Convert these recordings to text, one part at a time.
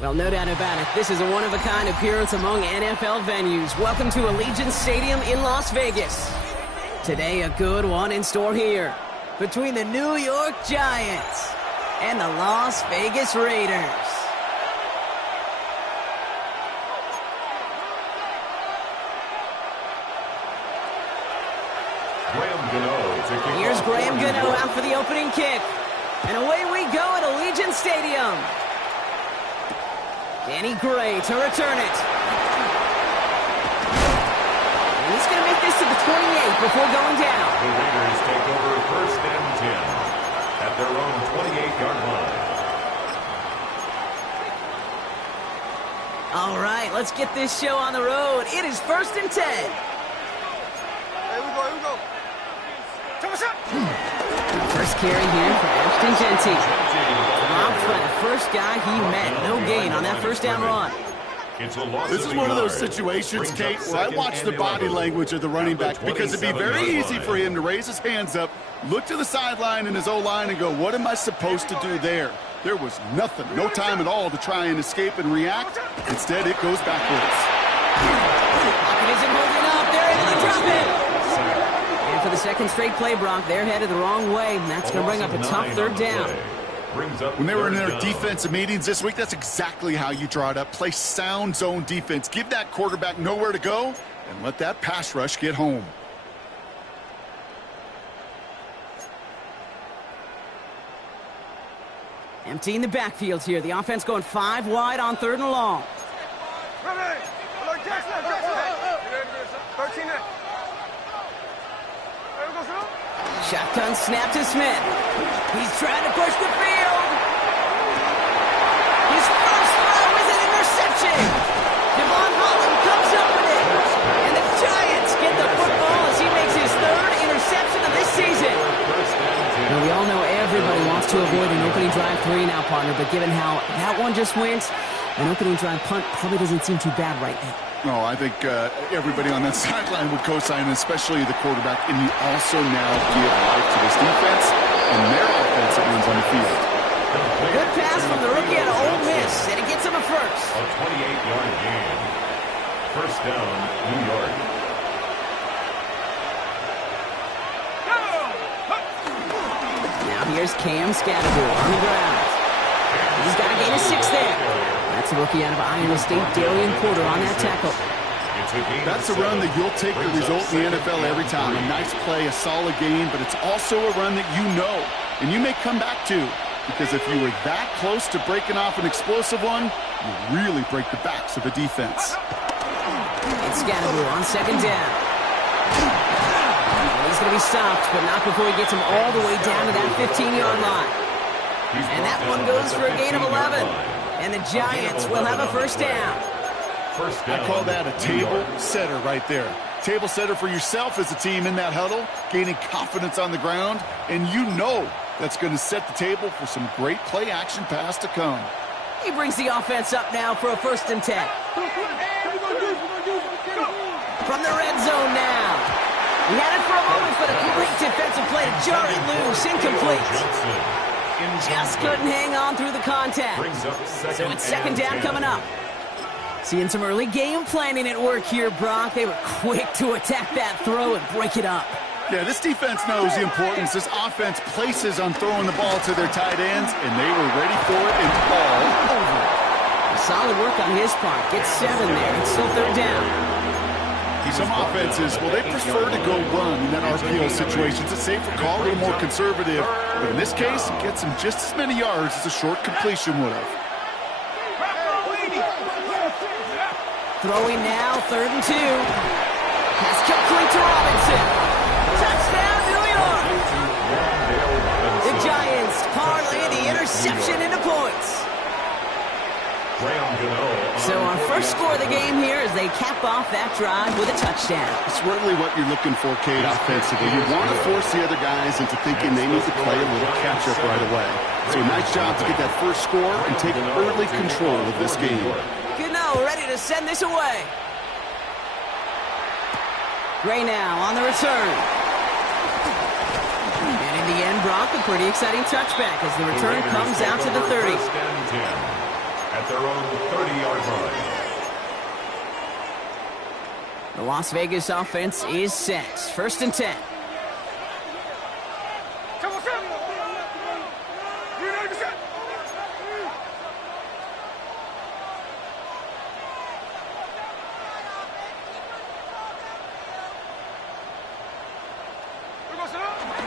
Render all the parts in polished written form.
Well, no doubt about it. This is a one-of-a-kind appearance among NFL venues. Welcome to Allegiant Stadium in Las Vegas. Today, a good one in store here between the New York Giants and the Las Vegas Raiders. Here's Graham Gano out for the opening kick. And away we go at Allegiant Stadium. Danny Gray to return it. And he's going to make this to the 28 before going down. The Raiders take over 1st and 10 at their own 28-yard line. All right, let's get this show on the road. It is 1st and 10. Here we go. First carry here for Ashton Genty. Dropped by the first guy he met. No gain on that first down run. This is one of those situations, Kate, where I watch the body language of the running back because it'd be very easy for him to raise his hands up, look to the sideline in his O-line and go, what am I supposed to do there? There was nothing, no time at all to try and escape and react. Instead, it goes backwards. Pocket isn't holding up. They're able to drop it. And for the second straight play, Brock, they're headed the wrong way, and that's going to bring up a tough third down. When they were in their defensive meetings this week, that's exactly how you draw it up. Play sound zone defense. Give that quarterback nowhere to go, and let that pass rush get home. Emptying the backfield here. The offense going 5 wide on 3rd and long. Shotgun snap to Smith. He's trying to push the field. His first throw is an interception. Devon Holland comes up with it. And the Giants get the football as he makes his 3rd interception of this season. Now, we all know everybody wants to avoid an opening drive 3 now, partner, but given how that one just went, an opening drive punt probably doesn't seem too bad right now. No, I think everybody on that sideline would co-sign, especially the quarterback. And you also now give life to this defense and their offense that runs on the field. Good pass from the rookie out of Ole Miss, and it gets him a first. A 28-yard gain. 1st down, New York. Now here's Cam Scadaboo on the ground. He's got a gain of 6 there. That's a rookie out of Iowa State, Darian Porter on that tackle. That's a run that you'll take the result in the NFL every time. A nice play, a solid game, but it's also a run that you know, and you may come back to, because if you were that close to breaking off an explosive one, you really break the backs of the defense. It's Scadaboo on 2nd down. And he's going to be stopped, but not before he gets him all the way down to that 15-yard line. And that one goes for a gain of 11. And the Giants will have a 1st down. I call that a table setter right there. Table setter for yourself as a team in that huddle, gaining confidence on the ground, and you know that's going to set the table for some great play action pass to come. He brings the offense up now for a 1st and 10. From the red zone now. He had it for a moment, but a great defensive play to jar it loose. Incomplete. Just couldn't hang on through the contact. So it's 2nd down coming up. Seeing some early game planning at work here, Brock. They were quick to attack that throw and break it up. Yeah, this defense knows the importance this offense places on throwing the ball to their tight ends, and they were ready for it and all over. Solid work on his part. Gets 7 there. It's still 3rd down. Some offenses, well, they prefer to go run in that RPO situations. It's safer call, a little more conservative. But in this case, it gets him just as many yards as a short completion would have. Throwing now, 3rd and 2. Pass complete to Robinson. Touchdown, New York. The Giants parlay the interception into points. So our first score of the game here as they cap off that drive with a touchdown. It's really what you're looking for, Kate, offensively. You want to force the other guys into thinking they need to play a little catch-up right away. So a nice job to get that first score and take early control of this game. Gano ready to send this away. Gray now on the return. And in the end, Brock, a pretty exciting touchback as the return comes out to the 30. at their own 30-yard line. The Las Vegas offense is set. 1st and 10.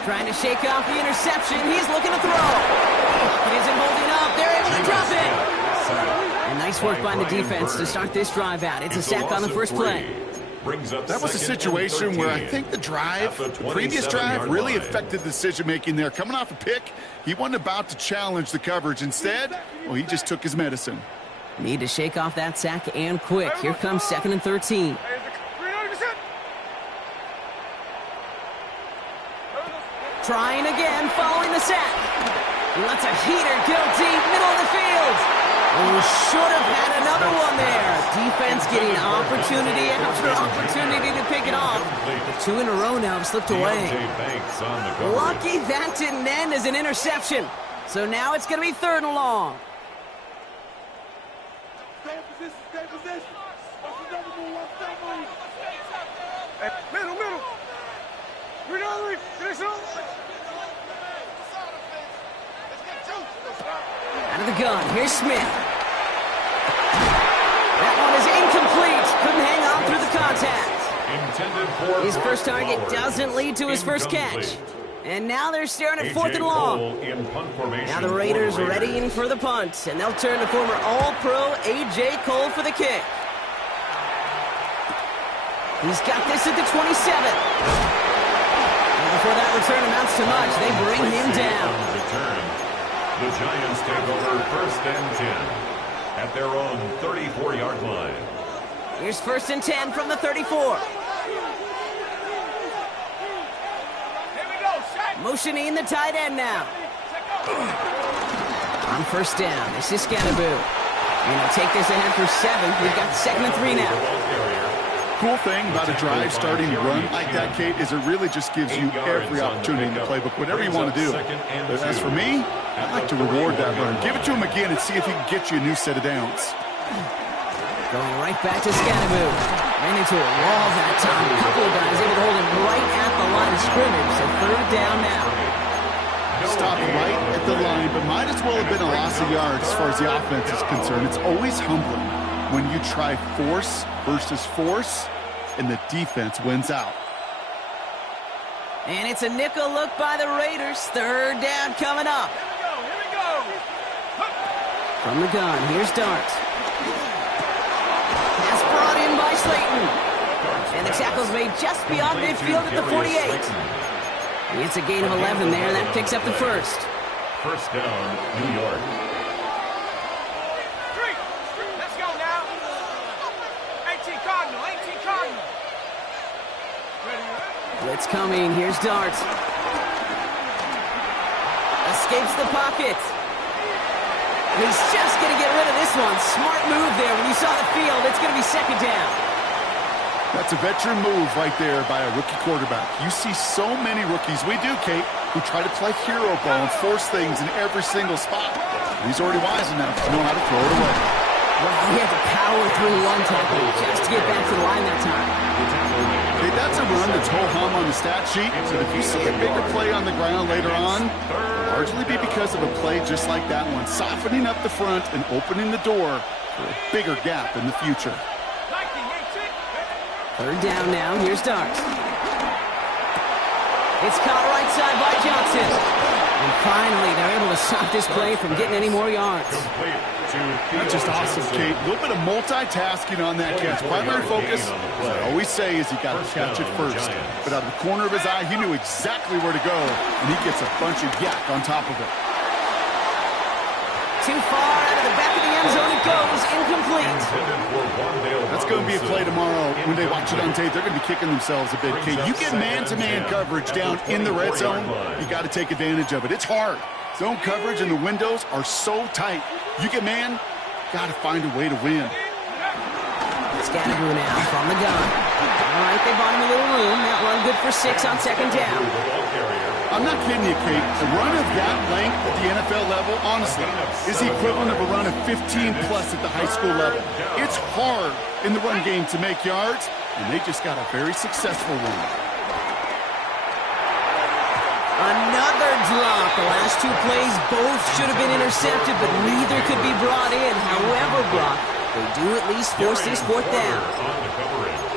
Trying to shake off the interception. He's looking to throw. It isn't holding up. They're able to drop it. And nice work by the defense to start this drive out. It's a sack on the first play. That was a situation where I think the previous drive really affected the decision-making there. Coming off a pick, he wasn't about to challenge the coverage. Instead, well, he just took his medicine. Need to shake off that sack and quick. Here comes 2nd and 13. Trying again, following the sack. He lets a heater go deep, middle of the field. Oh, should have had another one there. Defense getting opportunity after opportunity to pick it off. 2 in a row now have slipped away. Lucky that didn't end as an interception. So now it's going to be 3rd and long. Out of the gun, here's Smith. That one is incomplete. Couldn't hang on through the contact. His first target doesn't lead to his first catch. And now they're staring at 4th and long. Now the Raiders readying for the punt. And they'll turn to former All-Pro A.J. Cole for the kick. He's got this at the 27. And before that return amounts to much, they bring him down. The Giants take over 1st and 10 at their own 34-yard line. Here's 1st and 10 from the 34. Motioning the tight end now. On 1st down, this is Scannaboo. And he'll take this ahead for 7. We've got 2nd and 3 now. Cool thing about a drive starting to run like that, Kate, is it really just gives you every opportunity in the playbook, whatever you want to do. But as for me, I like to reward that run. Give it to him again and see if he can get you a new set of downs. Going right back to Scannaboo. Ran into a wall that time. A couple of guys able to hold him right at the line of scrimmage. So 3rd down now. Stop right at the line, but might as well have been a loss of yards as far as the offense is concerned. It's always humbling when you try force versus force, and the defense wins out. And it's a nickel look by the Raiders. 3rd down coming up. Here we go. From the gun, here's Dart. Pass brought in by Slayton. And the tackle's made just beyond midfield at the 48. It's a gain of 11 there, and that picks up the 1st. 1st down, New York. Let's go now. 18 Cardinal. Blitz coming. Here's Dart. Escapes the pocket. He's just going to get rid of this one. Smart move there. When you saw the field, it's going to be 2nd down. That's a veteran move right there by a rookie quarterback. You see so many rookies, we do, Kate, who try to play hero ball and force things in every single spot. He's already wise enough to know how to throw it away. Well, he had to power through one tackle just to get back to the line that time. Hey, that's a run that's ho-hum on the stat sheet, so if you see a bigger play on the ground later on, it'll largely be because of a play just like that one, softening up the front and opening the door for a bigger gap in the future. 3rd down now. Here's Dart. It's caught right side by Johnson. And finally, they're able to stop this play from getting any more yards. That's just awesome, Kate. A little bit of multitasking on that catch. Primary focus, as I always say, is you got to catch it first. But out of the corner of his eye, he knew exactly where to go, and he gets a bunch of yak on top of it. Too far out of the back of the end zone it goes. Incomplete. That's going to be a play tomorrow. When they watch it on tape, they're going to be kicking themselves a bit. Kate, you get man-to-man coverage down in the red zone, you got to take advantage of it. It's hard. Zone coverage and the windows are so tight. You get man, got to find a way to win. Scannaboo now from the gun. All right, they bought him a little room. That one good for 6 on 2nd down. I'm not kidding you, Kate. A run of that length at the NFL level, honestly, is the equivalent of a run of 15-plus at the high school level. It's hard in the run game to make yards, and they just got a very successful one. Another drop. The last two plays both should have been intercepted, but neither could be brought in. However, Brock, they do at least force this fourth down.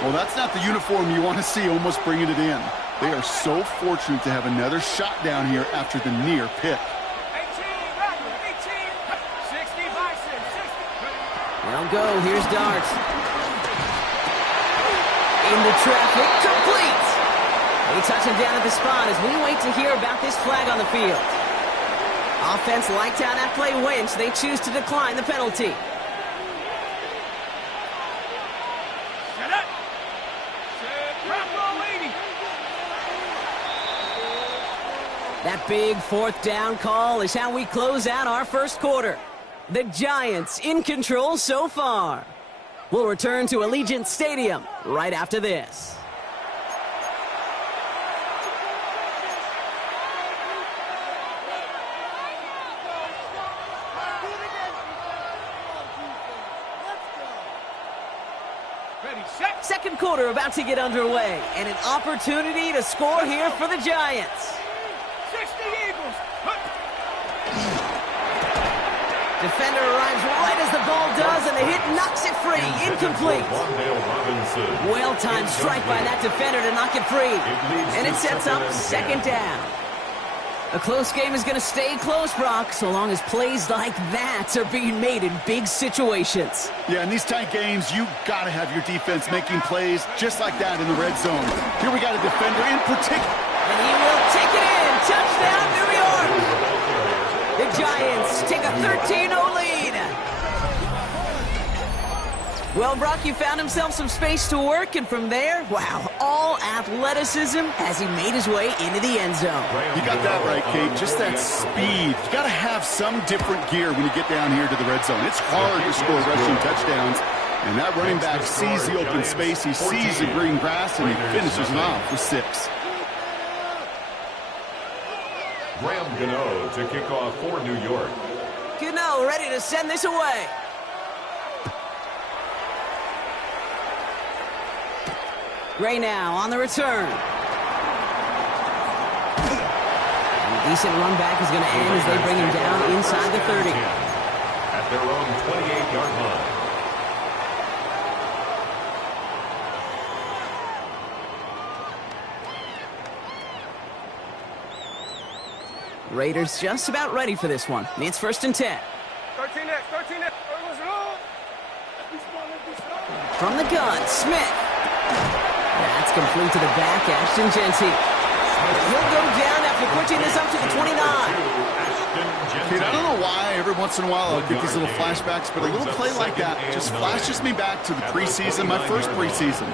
Well, that's not the uniform you want to see almost bringing it in. They are so fortunate to have another shot down here after the near pick. 18, 60, Bison, 60. They'll go. Here's Darts. Into traffic. Complete. They touch him down at the spot as we wait to hear about this flag on the field. Offense liked how that play went, so they choose to decline the penalty. Shut up. Bravo, lady. That big fourth down call is how we close out our first quarter. The Giants in control so far. We'll return to Allegiant Stadium right after this. Ready, set. Second quarter about to get underway, and an opportunity to score here for the Giants. 60 Eagles. Defender arrives right as the ball does, and the hit knocks it free. Incomplete. Well-timed strike by that defender to knock it free. And it sets up second down. A close game is going to stay close, Brock, so long as plays like that are being made in big situations. Yeah, in these tight games, you got to have your defense making plays just like that in the red zone. Here we got a defender in particular. And he will take it in. Touchdown, New York. The Giants take a 13-0 lead. Well, Brock, you found himself some space to work, and from there, wow, all athleticism as he made his way into the end zone. You got that right, Kate. Just that speed. You got to have some different gear when you get down here to the red zone. It's hard to score rushing touchdowns, and that running back sees the open space, he sees the green grass, and he finishes it off with 6. Graham Gano to kick off for New York. Gano ready to send this away. Gray now on the return. And a decent run back is going to end as they bring him down inside the 30. At their own 28-yard line. Raiders just about ready for this one. It's 1st and 10. 13 next. From the gun, Smith. That's complete to the back, Ashton Genty. He'll go down after pushing this up to the 29. Kate, I don't know why every once in a while I'll get these little flashbacks, but a little play like that just flashes me back to the preseason, my first preseason.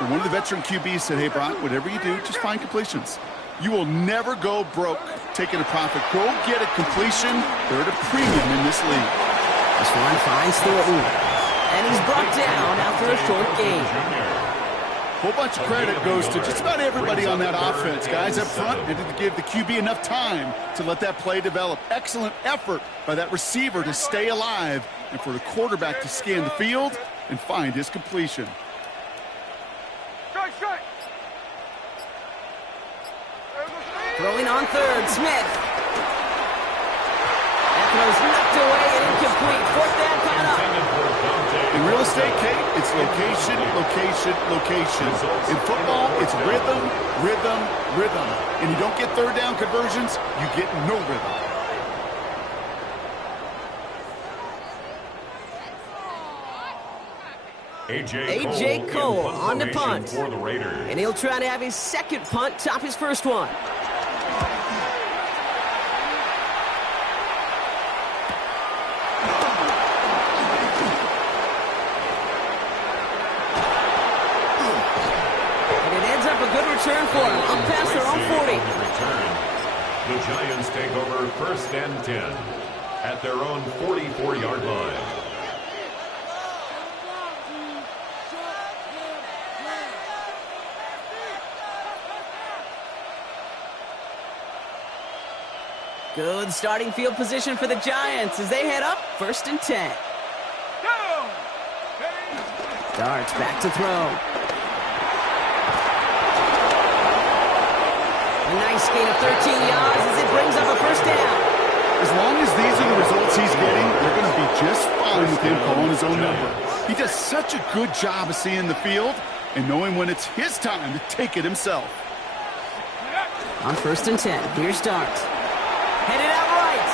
And one of the veteran QBs said, hey, Brock, whatever you do, just find completions. You will never go broke taking a profit. Go get a completion. They're at a premium in this league. This one finds Thornton. And he's brought down after a short game. A whole bunch of credit goes to just about everybody on that offense. Guys up front needed to give the QB enough time to let that play develop. Excellent effort by that receiver to stay alive and for the quarterback to scan the field and find his completion. Strike. Throwing on third, Smith. That throw's knocked away and incomplete. Fourth down coming up. In real estate, Kate, it's location, location, location. In football, it's rhythm, rhythm, rhythm. And you don't get third down conversions, you get no rhythm. A.J. Cole on the punt. For the Raiders. And he'll try to have his second punt top his first one. Return for him, up past their own 40. The Giants take over 1st and 10 at their own 44-yard line. Good starting field position for the Giants as they head up 1st and 10. Go! Darts back to throw. A nice gain of 13 yards as it brings up a 1st down. As long as these are the results he's getting, they're going to be just fine with him calling his own number. He does such a good job of seeing the field and knowing when it's his time to take it himself. On 1st and 10, here's Darts. Headed out right.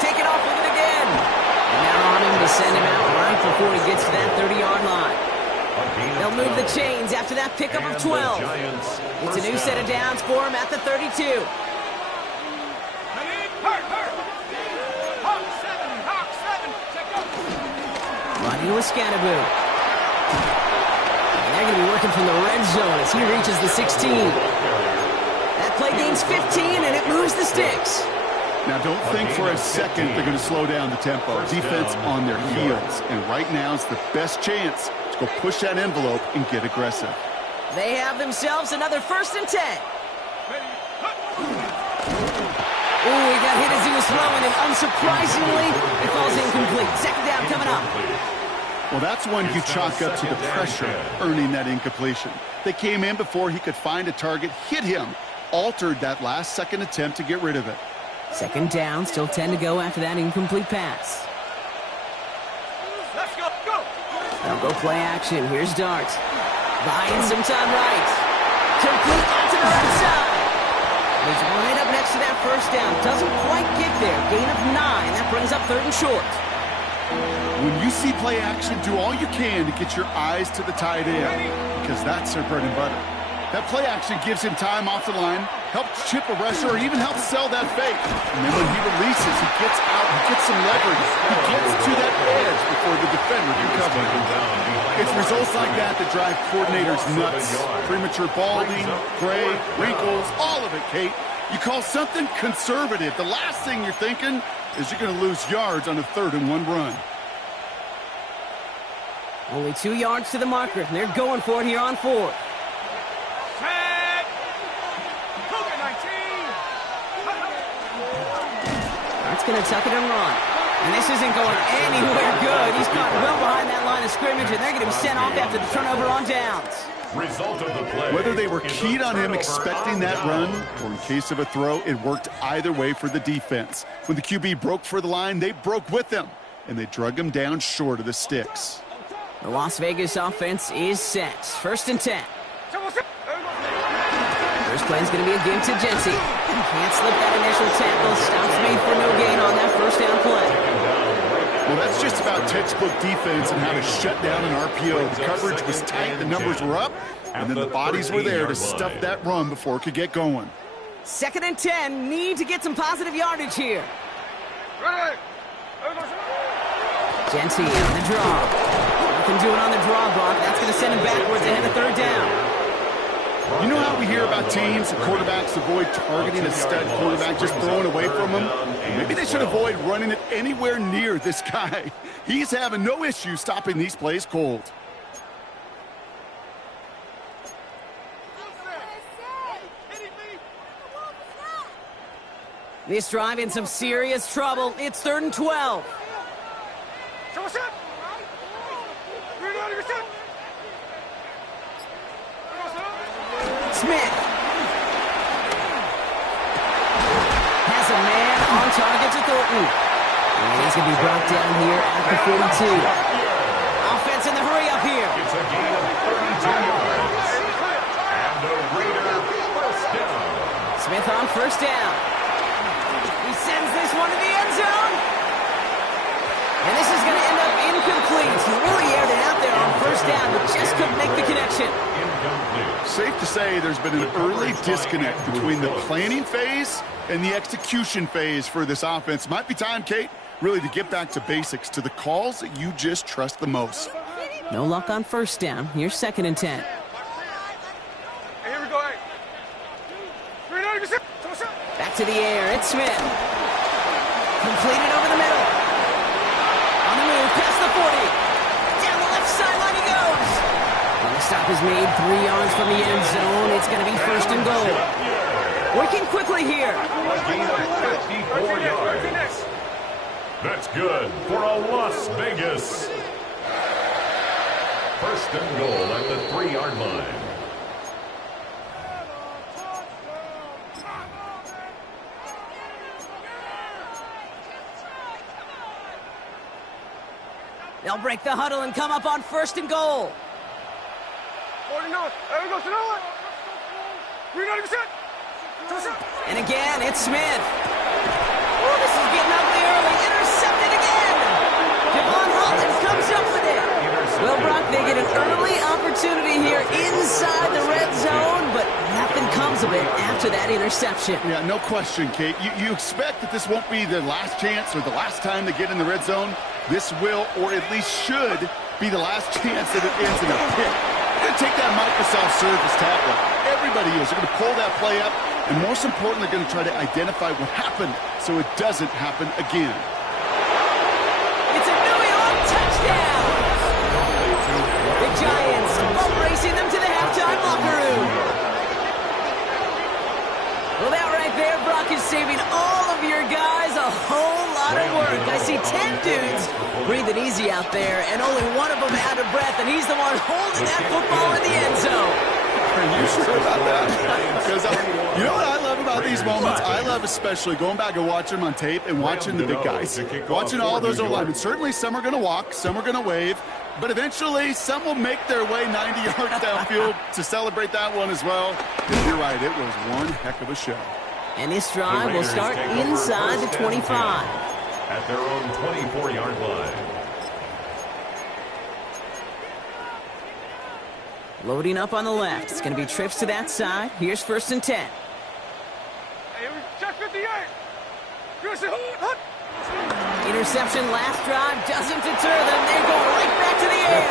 Take it off with it again. And now on him to send him out right before he gets to that 30-yard line. They'll move the chains after that pickup of 12. It's a new set of downs for him at the 32. Running with Scannaboo. And they're going to be working from the red zone as he reaches the 16. That play gains 15, and it moves the sticks. Now, don't think for a second they're going to slow down the tempo. Defense on their heels. And right now is the best chance to go push that envelope and get aggressive. They have themselves another 1st and 10. Ooh, he got hit as he was throwing, and unsurprisingly, it falls incomplete. 2nd down coming up. Well, that's one you chalk up to the pressure earning that incompletion. They came in before he could find a target, hit him, altered that last-second attempt to get rid of it. 2nd down, still 10 to go after that incomplete pass. Let's go, go! They'll go play action. Here's Darts. Buying some time right. Complete out to the right side. He's right up next to that 1st down. Doesn't quite get there. Gain of 9. That brings up 3rd and short. When you see play action, do all you can to get your eyes to the tight end, because that's their bread and butter. That play action gives him time off the line, helps chip a rusher, or even helps sell that fake. And then when he releases, he gets out, he gets some leverage. He gets to that edge before the defender can cover him. It's results like that that drive coordinators nuts. Premature balding, gray, wrinkles, all of it, Kate. You call something conservative. The last thing you're thinking is you're going to lose yards on a 3rd and 1 run. Only 2 yards to the marker, and they're going for it here on 4th. That's going to tuck it and run. And this isn't going anywhere good. He's caught well behind that line of scrimmage, and they're going to be sent off after the turnover on downs. Result of the play. Whether they were keyed on him expecting that run, or in case of a throw, it worked either way for the defense. When the QB broke for the line, they broke with him, and they drug him down short of the sticks. The Las Vegas offense is set. 1st and 10. First play is going to be a give to Jency. Can't slip that initial tackle. Stops made for no gain on that 1st down play. Well, that's just about textbook defense and how to shut down an RPO. The coverage was tight, the numbers were up, and then the bodies were there to stuff that run before it could get going. 2nd and 10. Need to get some positive yardage here. Jency on the draw. Nothing doing on the draw block. That's going to send him backwards ahead of 3rd down. You know how we hear about teams and quarterbacks avoid targeting a stud quarterback, just throwing away from him? Maybe they should avoid running it anywhere near this guy. He's having no issue stopping these plays cold. This drive in some serious trouble. It's 3rd and 12. Smith has a man on target to Thornton. And he's going to be brought down here at the 42. Offense in the hurry up here. It's a gain of 32 yards. And the Raider 1st down. Smith on 1st down. He sends this one to the end zone. And this is going to end up incomplete. He really aired it out there on 1st down, but just couldn't make the connection. Safe to say there's been an early disconnect between the planning phase and the execution phase for this offense. Might be time, Kate, really to get back to basics, to the calls that you just trust the most. No luck on 1st down. Here's 2nd and 10. Hey, here we go. Back to the air. It's Smith. Completed over the middle. On the move, past the 40. Down the left sideline he goes. And the stop is made 3 yards from the end zone. It's going to be 1st and goal. Working quickly here. A gain of 54 yards. That's good for a Las Vegas. First and goal at the 3-yard line. They'll break the huddle and come up on first and goal. And again, it's Smith. Oh, this is getting ugly early. Intercepted again. Devon Holland comes up with it. Well, Brock, they get an early opportunity here inside the red zone, but nothing comes of it after that interception. Yeah, no question, Kate. You expect that this won't be the last chance or the last time they get in the red zone. This will, or at least should, be the last chance that it ends in a pick. They're going to take that Microsoft Surface tablet. Everybody is. They're going to pull that play up, and most important, they're going to try to identify what happened so it doesn't happen again. It's a New York touchdown! The Giants are racing them to the halftime locker room. Well, that right there, Brock, is saving all of your guys a whole lot of work. I see 10 dudes breathing easy out there, and only one of them out of breath, and he's the one holding that football in the end zone. Are you sure about that? Because you know what I love about these moments? I love especially going back and watching them on tape and watching the big guys. Watching all those O-linemen. Certainly some are going to walk, some are going to wave, but eventually some will make their way 90 yards downfield to celebrate that one as well. And you're right, it was one heck of a show. And this drive will start inside the 25. At their own 24-yard line. Loading up on the left. It's going to be trips to that side. Here's first and 10. Interception last drive doesn't deter them. They go right back to the air.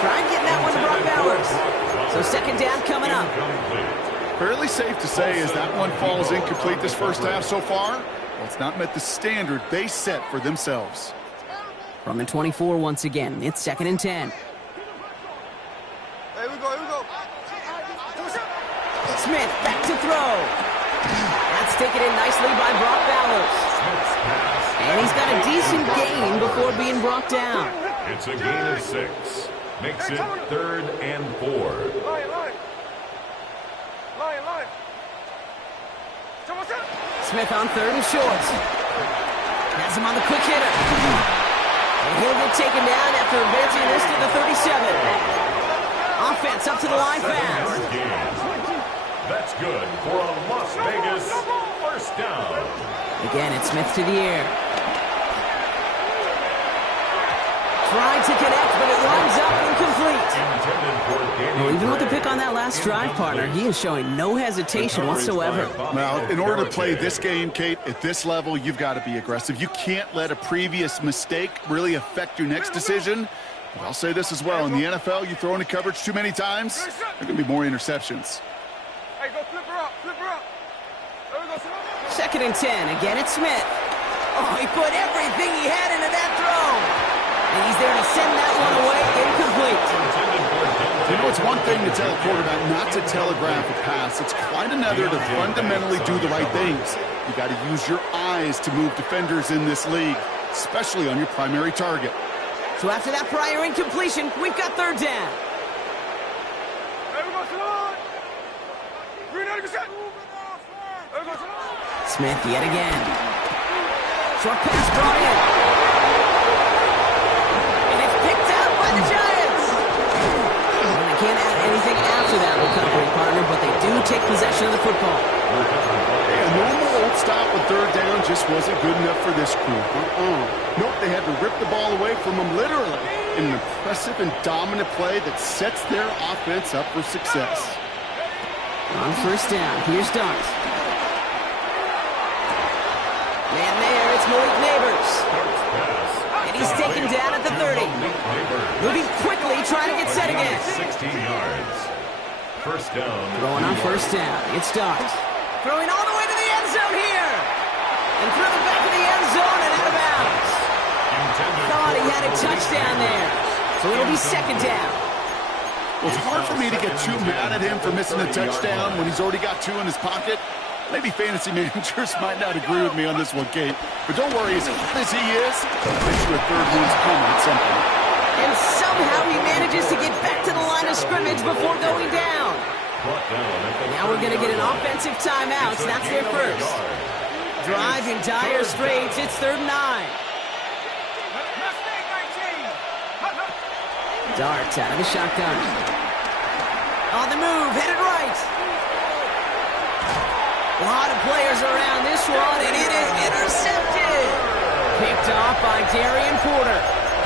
Try and get that one to Brock Bowers. So second down coming up. Fairly safe to say as that one falls incomplete this first half so far. Well, it's not met the standard they set for themselves. From the 24 once again. It's second and 10. Here we go. Smith back to throw. That's taken in nicely by Brock Bowers. And he's got a decent gain before being brought down. It's a gain of 6. Makes it 3rd and 4. Line. Smith on 3rd and short. Has him on the quick hitter. And he'll get taken down after advancing this to the 37. Offense up to the line fast. That's good for a Las Vegas first down. Again, it's Smith to the air. Tried to connect, but it winds up incomplete. Well, even with the pick on that last drive, partner, he is showing no hesitation whatsoever. Now, in order to play this game, Kate, at this level, you've got to be aggressive. You can't let a previous mistake really affect your next decision. But I'll say this as well. In the NFL, you throw into coverage too many times, there are going to be more interceptions. Hey, go flip her up. Second and 10. Again, it's Smith. Oh, he put everything he had into that throw. And he's there to send that one away incomplete. You know, it's one thing to tell a quarterback not to telegraph a pass. It's quite another to fundamentally do the right things. You got to use your eyes to move defenders in this league, especially on your primary target. So after that prior incompletion, we've got third down. Smith yet again. Short pass brought in. And it's picked out by the Giants. Well, they can't add anything after that recovery, partner, but they do take possession of the football. A normal old stop on third down just wasn't good enough for this crew. Nope, they had to rip the ball away from them literally in an impressive and dominant play that sets their offense up for success. On first down, here's Dart. Man there, it's Malik Neighbors. And he's taken down at the 30. Moving quickly, trying to get set again. 16 yards. First down. Throwing on first down, it's Dart. Throwing all the way to the end zone here. And through the back of the end zone and out of bounds. Thought he had a touchdown there. So it'll be second down. Well, it's hard for me to get too mad at him for missing a touchdown when he's already got 2 in his pocket. Maybe fantasy managers might not agree with me on this one, Kate. But don't worry, as hot as he is, I bet you a third one's coming at some point. And somehow he manages to get back to the line of scrimmage before going down. Now we're going to get an offensive timeout. So that's their first. Drive in dire straits. It's 3rd and 9. Darts out of the shotgun. On the move, headed right. A lot of players around this one, and it is intercepted. Picked off by Darian Porter.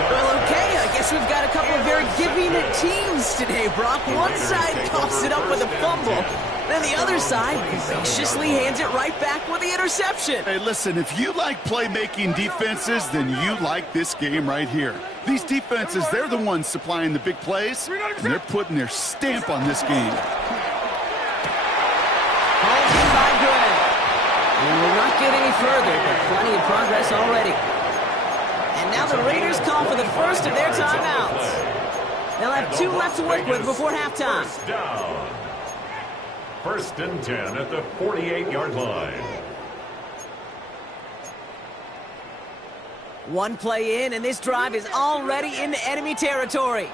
Well, okay, I guess we've got a couple of very giving teams today, Brock. One side coughs it up with a fumble, then the other side graciously hands it right back with the interception. Hey, listen, if you like playmaking defenses, then you like this game right here. These defenses, they're the ones supplying the big plays, and they're putting their stamp on this game. And we'll not get any further, but plenty of progress already. And now the Raiders call for the first of their timeouts. They'll have 2 left to work with before halftime. 1st and 10 at the 48-yard line. 1 play in, and this drive is already into enemy territory.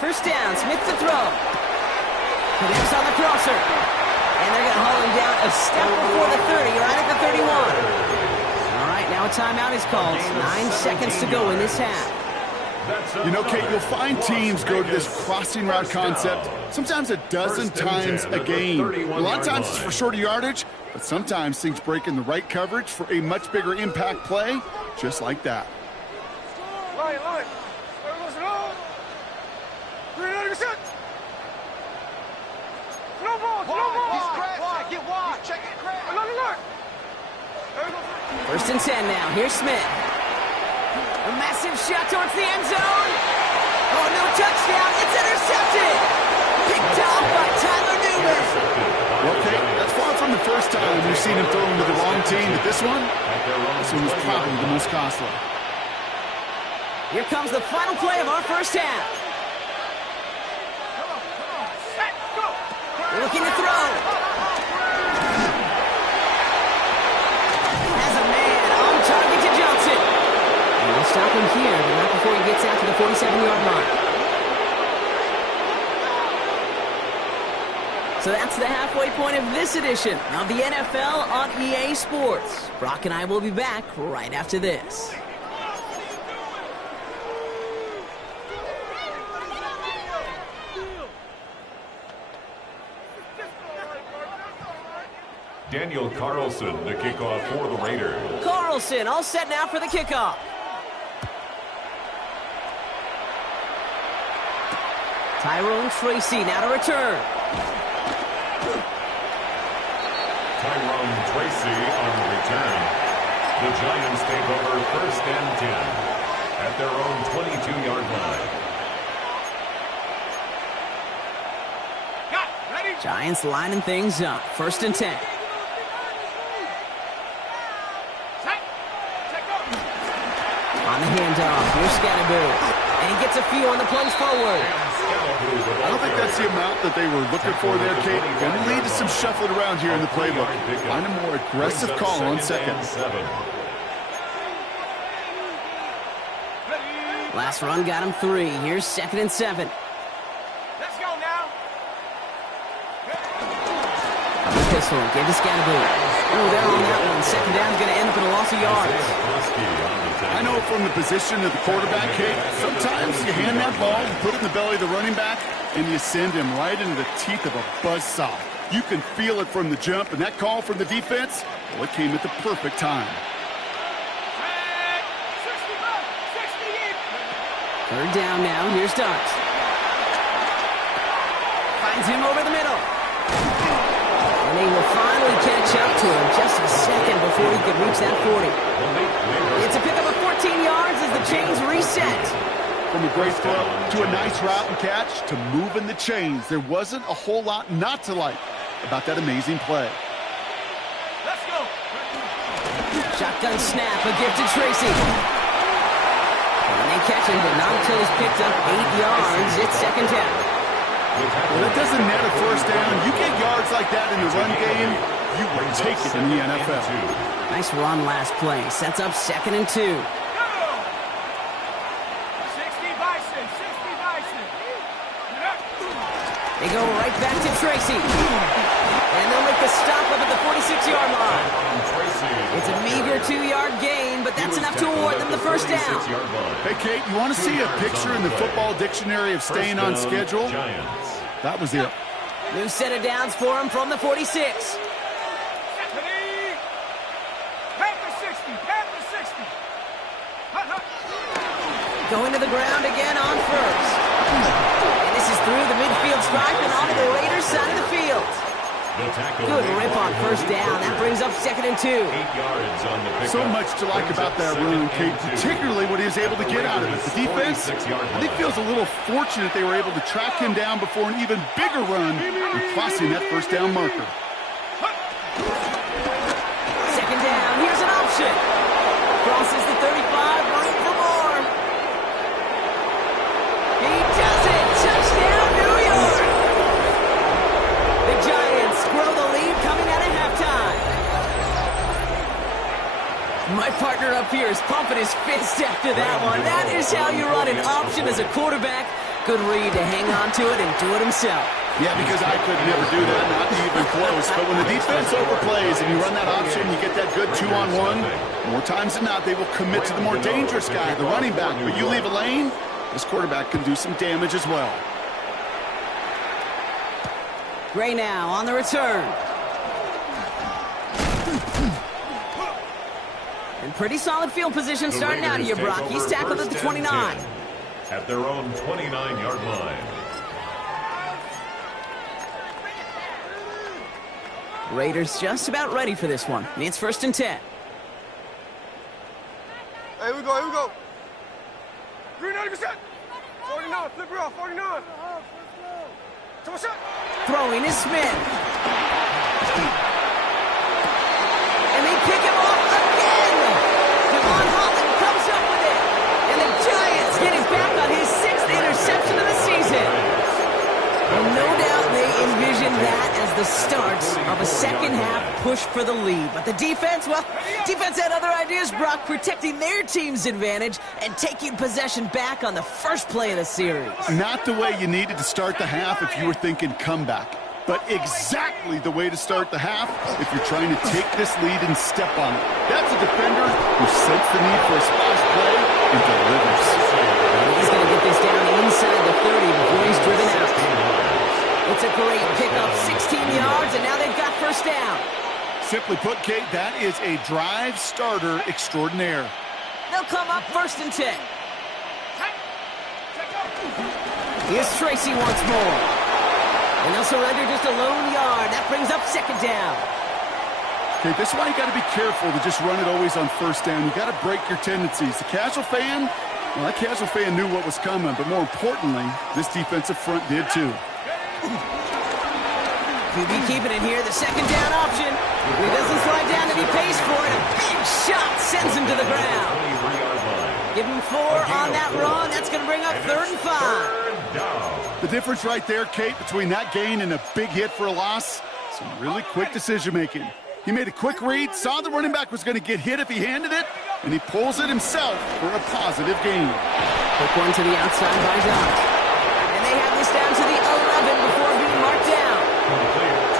First down, Smith to throw. Connects on the crosser. And they're going to haul him down a step before the 30, right at the 31. All right, now a timeout is called. 9 seconds to go in this half. You know, Kate, you'll find teams go to this crossing route concept sometimes a dozen times a game. A lot of times it's for shorter yardage, but sometimes things break in the right coverage for a much bigger impact play, just like that. First and 10 now. Here's Smith. A massive shot towards the end zone. Oh, no touchdown. It's intercepted. Picked off by Tyler Newman. Well, Kate, that's far from the first time we've seen him throw into the wrong team, but this one was probably the most costly. Here comes the final play of our first half. Looking to throw. Has a man on target to Johnson. And we'll stop him here, but not before he gets out to the 47-yard line. So that's the halfway point of this edition of the NFL on EA Sports. Brock and I will be back right after this. Daniel Carlson to kick off for the Raiders. Carlson all set now for the kickoff. Tyrone Tracy now to return. Tyrone Tracy on the return. The Giants take over 1st and 10 at their own 22-yard line. Giants lining things up. 1st and 10. On the handoff, here's Scatterboo. And he gets a few on the plunge forward. I don't think that's the amount that they were looking for there, Kate. Going to lead to some shuffling around here in the playbook. Find a more aggressive call on 2nd. Last run got him 3. Here's 2nd and 7. Let's go now. Pistol, give to Scatterboo. Oh, they're on that one. 2nd down's going to end up in a loss of yards. I know from the position of the quarterback, Kate, sometimes you hand that ball, you put it in the belly of the running back, and you send him right into the teeth of a buzzsaw. You can feel it from the jump, and that call from the defense, well, it came at the perfect time. 3rd down now. Here's Dart. Finds him over the middle. And he will finally catch up to him just a second before he could reach that 40. It's a pickup of 14 yards as the chains reset. From a great throw to a nice route and catch to moving the chains, there wasn't a whole lot not to like about that amazing play. Let's go. Shotgun snap, a gift to Tracy. And they catch him, but not until he's picked up 8 yards. It's second down. Well, that doesn't net a first down. You get yards like that in the run game, you will take it in the NFL. Nice run last play. Sets up 2nd and 2. 60 Bison, 60 Bison. They go right back to Tracy. And they'll make the stop up at the 46-yard line. It's a meager 2-yard gain, but that's enough to award them the first down. Hey, Kate, you want to see a picture in the football dictionary of staying on schedule? That was it. New set of downs for him from the 46. Going to the ground again on first. And this is through the midfield stripe and onto the Raiders' side of the field. Good rip on first down. That brings up 2nd and 2. 8 yards on the pickup. So much to like about that run, Kate, particularly what he was able to get out of it. The defense, I think, feels a little fortunate they were able to track him down before an even bigger run and crossing that first down marker. Second down. Here's an option. Crosses the 35, running for more. He does it. Touchdown, New York. The Giants grow the lead coming out of halftime. My partner up here is pumping his fist after that one. That is how you run an option as a quarterback. Good read to hang on to it and do it himself. Yeah, because I could never do that, not even close. But when the defense overplays and you run that option, you get that good 2-on-1, more times than not, they will commit to the more dangerous guy, the running back. But you leave a lane, this quarterback can do some damage as well. Gray now on the return. And pretty solid field position starting out here, Brock. He's tackled at the 29. At their own 29-yard line. Raiders just about ready for this one. It's 1st and 10. Hey, here we go. 390%. 49, flip her off, 49. Come on, shot. Throwing is Smith. And they pick him off again. Devon Holland comes up with it. And the Giants get him back on his 6th interception of the season. And no doubt they envisioned that as the start of a second-half push for the lead. But the defense, well, defense had other ideas, Brock, protecting their team's advantage and taking possession back on the first play of the series. Not the way you needed to start the half if you were thinking comeback, but exactly the way to start the half if you're trying to take this lead and step on it. That's a defender who senses the need for a splash play and delivers. He's going to get this down inside the 30 before he's driven out. It's a great pickup, 16 yards, and now they've got first down. Simply put, Kate, that is a drive starter extraordinaire. They'll come up 1st and 10. Here's Tracy once more. And they'll surrender just a lone yard. That brings up 2nd down. Okay, this is why you got to be careful to just run it always on first down. You got to break your tendencies. The casual fan, well, that casual fan knew what was coming, but more importantly, this defensive front did too. QB keeping it here, the 2nd down option. If he doesn't slide down, and he pays for it. A big shot sends him to the ground. Give him 4 on that run. That's going to bring up 3rd and 5. The difference right there, Kate, between that gain and a big hit for a loss, some really quick decision-making. He made a quick read, saw the running back was going to get hit if he handed it, and he pulls it himself for a positive gain. Quick one to the outside by Dodd. And they have this down to the 11 before being marked down.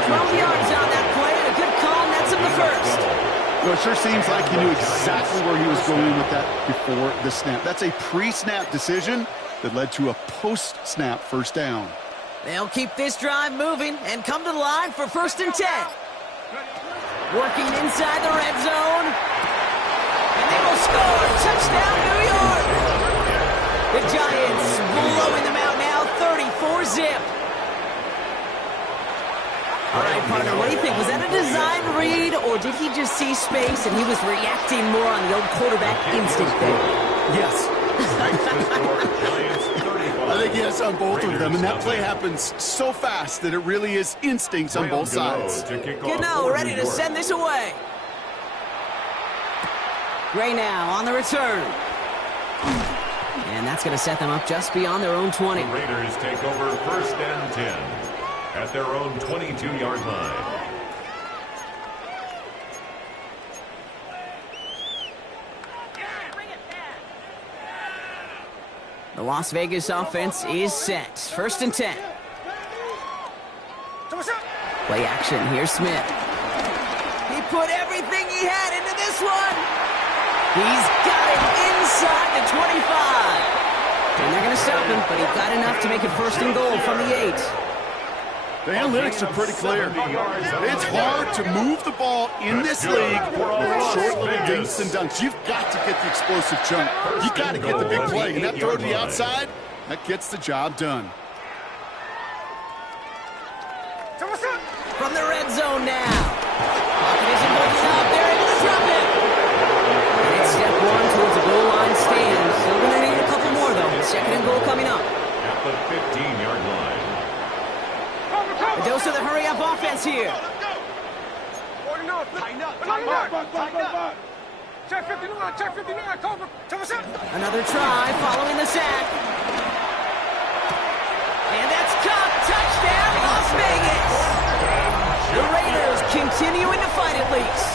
12 yards on that play, and a good call nets him the first. Well, it sure seems like he knew exactly where he was going with that before the snap. That's a pre-snap decision that led to a post-snap first down. They'll keep this drive moving and come to the line for 1st and 10. Working inside the red zone. And they will score. Touchdown, New York. The Giants blowing them out now, 34-zip. All right, partner, what do you think? Was that a design read, or did he just see space and he was reacting more on the old quarterback instinct there? Yes. I think yes on both of them, and that play happens so fast that it really is instincts on both sides. Gano ready to send this away. Gray now on the return. And that's going to set them up just beyond their own 20. The Raiders take over 1st and 10 at their own 22-yard line. The Las Vegas offense is set. 1st and 10. Play action. Here's Smith. He put everything he had into this one. He's got it inside the 25. And they're going to stop him, but he got enough to make it 1st and goal from the 8. The analytics are pretty clear. It's hard to move the ball in this league with short little dinks and dunks. You've got to get the explosive chunk. You've got to get the big play. And that throw to the outside, that gets the job done. From the red zone now. Pocket isn't looking up. They're able to drop it. And it's step 1 towards the goal line stand. Still going to need a couple more, though. 2nd and goal coming up. At the 15-yard line. A dose of the hurry-up offense here. 49, tighten up. Check 59, cover. Another try following the sack. And that's caught. Touchdown, Las Vegas. The Raiders continuing to fight at least.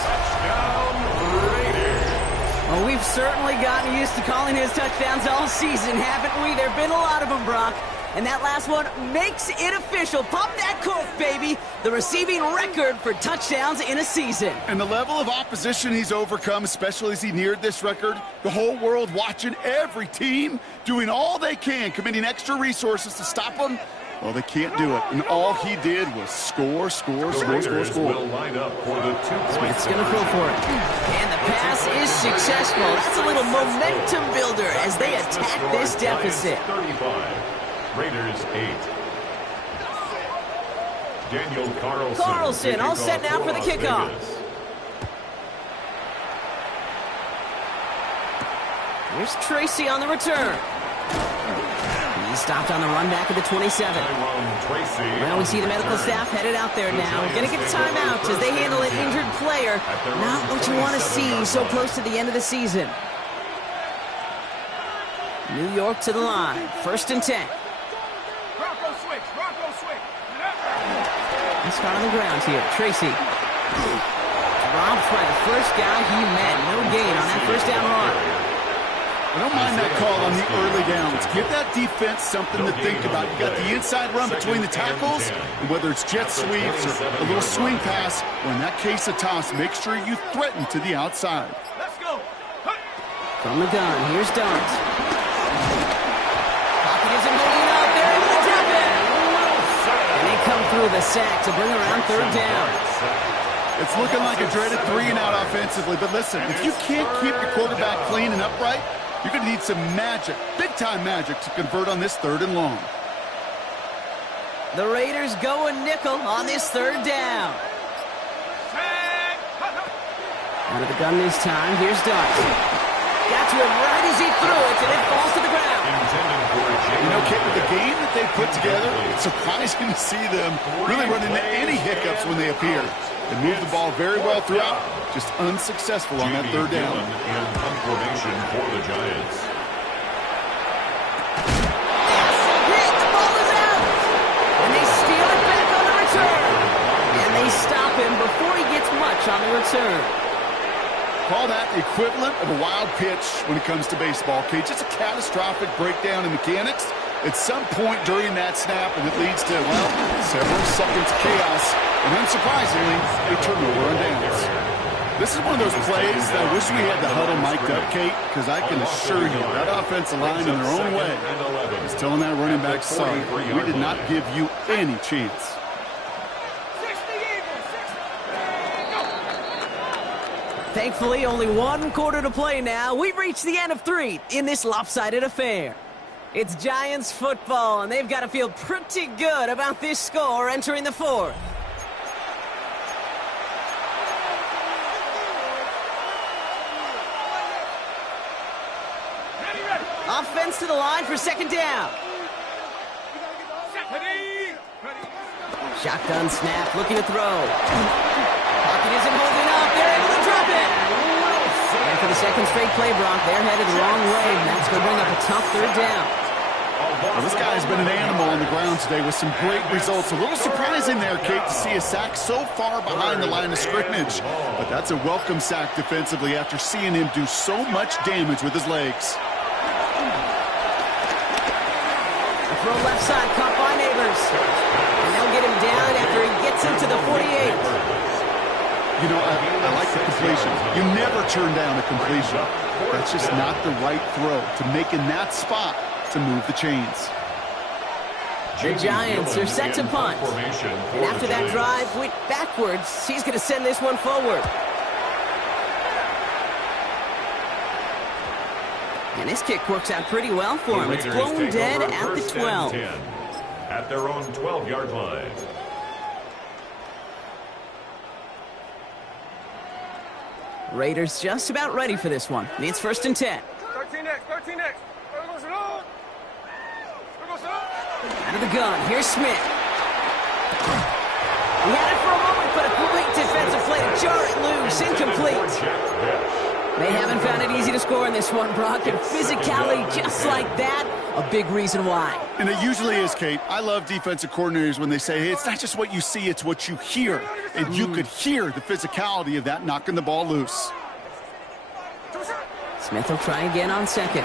Well, we've certainly gotten used to calling his touchdowns all season, haven't we? There have been a lot of them, Brock. And that last one makes it official. Pop that cork, baby. The receiving record for touchdowns in a season. And the level of opposition he's overcome, especially as he neared this record, the whole world watching, every team doing all they can, committing extra resources to stop him. Well, they can't do it. And all he did was score. Will line up for the 2-point. Smith's going to throw for it. And the pass is successful. That's a little momentum builder as they attack this deficit. 35. Raiders 8. Daniel Carlson all set now for the kickoff. Here's Tracy on the return. He stopped on the run back at the 27. Well, we see the medical staff headed out there now. We're going to get timeout as they handle an injured player. Not what you want to see so close to the end of the season. New York to the line. 1st and 10. Let's start on the ground here. Tracy. Dropped by the first guy he met. No gain on that 1st down run. I don't mind that call on the early downs. Give that defense something to think about. You got the inside run between the tackles, and whether it's jet sweeps or a little swing pass, or in that case a toss, make sure you threaten to the outside. Let's go. From the gun, here's Dart. Pocket isn't moving up. They're able to drop it. And they come through the sack to bring around 3rd down. It's looking like a dreaded 3-and-out offensively, but listen, if you can't keep your quarterback clean and upright, you're going to need some magic, big-time magic, to convert on this 3rd and long. The Raiders go a nickel on this 3rd down. Out of the gun this time, here's Dart. Got to him right as he threw it, and it falls to the ground. You know, Kate, with the game that they put together, it's surprising to see them really run into any hiccups when they appear. They moved the ball very well throughout, just unsuccessful on that 3rd down. In confirmation for the Giants. The ball is out! And they steal it back on the return. And they stop him before he gets much on the return. Call that the equivalent of a wild pitch when it comes to baseball, Kate. Just a catastrophic breakdown in mechanics at some point during that snap, and it leads to, well, several seconds of chaos, and unsurprisingly, a turnover on downs. This is one of those plays that I wish we had the huddle mic'd up, Kate, because I can assure you that offensive line in their own way is telling that running back, sorry, we did not give you any chance. Thankfully, only 1 quarter to play now. We've reached the end of 3 in this lopsided affair. It's Giants football, and they've got to feel pretty good about this score entering the 4th. Offense to the line for 2nd down. Shotgun snap, looking to throw. Pocket isn't holding up. They're able to drop it. And for the second straight play, Brock, they're headed the wrong way, and that's going to bring up a tough third down. Well, this guy's been an animal on the ground today with some great results. A little surprising there, Kate, to see a sack so far behind the line of scrimmage. But that's a welcome sack defensively after seeing him do so much damage with his legs. The throw left side, caught by Neighbors. And they'll get him down after he gets into the 48. You know, I like the completion. You never turn down a completion. That's just not the right throw to make in that spot to move the chains. The Giants are set to punt. And after that drive went backwards, he's going to send this one forward. And this kick works out pretty well for him. It's blown dead at the 12. At their own 12-yard line. Raiders just about ready for this one. It's 1st and 10. 13X, 13X. Out of the gun, here's Smith. He had it for a moment, but a great defensive play to jar it loose, incomplete. They haven't found it easy to score in this one, Brock, and physicality just like that, a big reason why. And it usually is, Kate. I love defensive coordinators when they say, hey, it's not just what you see, it's what you hear. And you could hear the physicality of that knocking the ball loose. Smith will try again on second.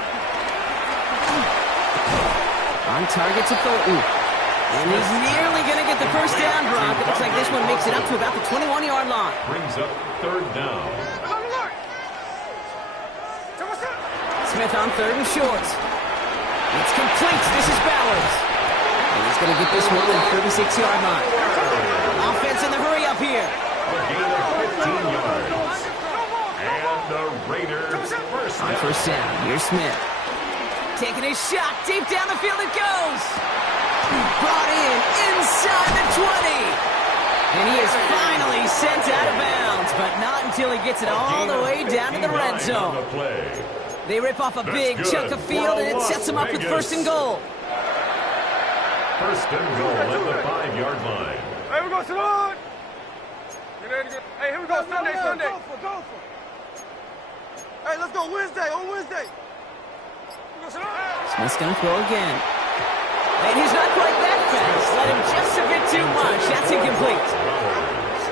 On target to Thornton. And he's nearly going to get the first down, Brock. It looks like this one makes it up to about the 21-yard line. Brings up 3rd down. Smith on 3rd and short. It's complete. This is Bowers. And he's going to get this one at the 36-yard line. Offense in the hurry up here. A gain of 15 yards. And the Raiders first down. On first down, here's Smith. Taking his shot. Deep down the field it goes. Brought in inside the 20. And he is finally sent out of bounds, but not until he gets it all the way down to the red zone. They rip off a big chunk of field, and it sets them up with 1st and goal. 1st and goal at the 5-yard line. Hey, we go, Salon. Hey, here we go, Sunday. Go for. Hey, let's go Wednesday, on Wednesday. Smith's going to throw again. And he's not quite that fast. Let him just a bit too much. That's incomplete.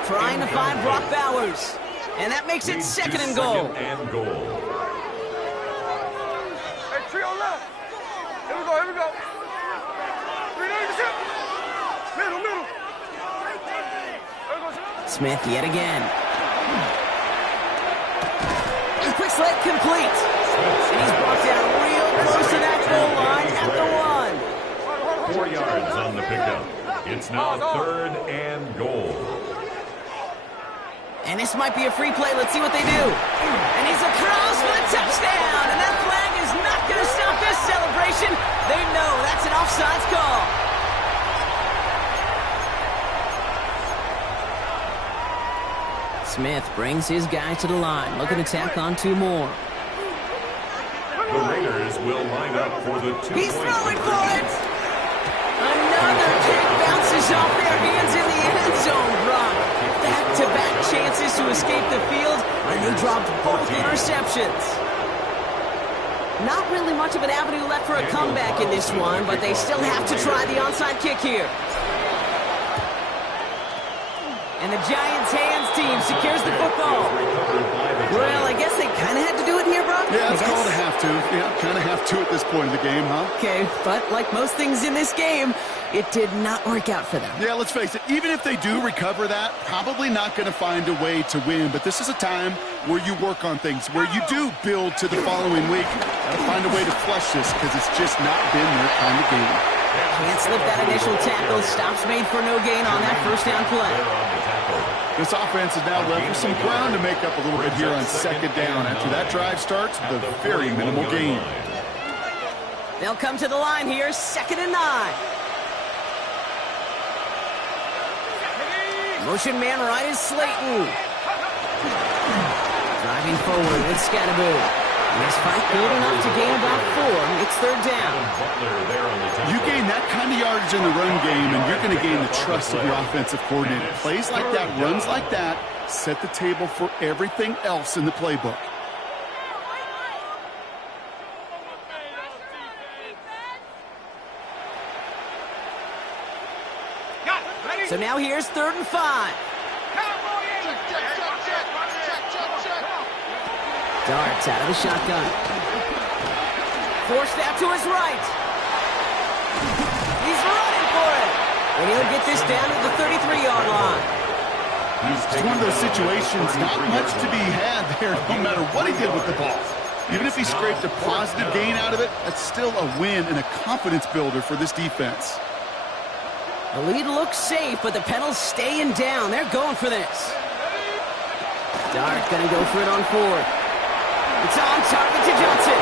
Trying to find Brock Bowers. And that makes it 2nd and goal. Hey, trio left. Here we go. Middle. Smith yet again. And quick sled complete. And he's brought down real close to that goal line at the 1. 4 yards on the pickup. It's now 3rd and goal. And this might be a free play. Let's see what they do. And he's across for the touchdown. And that flag is not going to stop this celebration. They know that's an offsides call. Smith brings his guy to the line. Looking to tack on 2 more. The Raiders will line up for the 2-point. He's throwing for it. Another kick bounces off their hands in the end zone, Brock. Back-to-back chances to escape the field, and they dropped both interceptions. Not really much of an avenue left for a comeback in this one, but they still have to try the onside kick here. And the Giants' hands team secures the football. Well, I guess they kind of had to do it here, Brock. Yeah, it's called a have to. Yeah, kind of have to at this point in the game, huh? Okay, but like most things in this game, it did not work out for them. Yeah, let's face it. Even if they do recover that, probably not going to find a way to win. But this is a time where you work on things, where you do build to the following week. Got to find a way to flush this because it's just not been their kind of game. Can't slip that initial tackle. Stops made for no gain on that first down play. This offense is now left with some ground to make up a little bit here on 2nd down. After that drive starts, the very minimal gain. They'll come to the line here, 2nd and 9. Motion man right is Slayton. Driving forward with Scatterbo. This fight good enough to gain about 4. It's 3rd down. You gain that kind of yardage in the run game, and you're going to gain the trust of your offensive coordinator. Plays like that, runs like that, set the table for everything else in the playbook. So now here's 3rd and 5. Darts out of the shotgun. Forced out to his right. He's running for it. And he'll get this down to the 33-yard line. It's one of those situations, not much to be had there, no matter what he did with the ball. Even if he scraped a positive gain out of it, that's still a win and a confidence builder for this defense. The lead looks safe, but the pedals staying down. They're going for this. Dart going to go for it on 4th. It's on target to Johnson.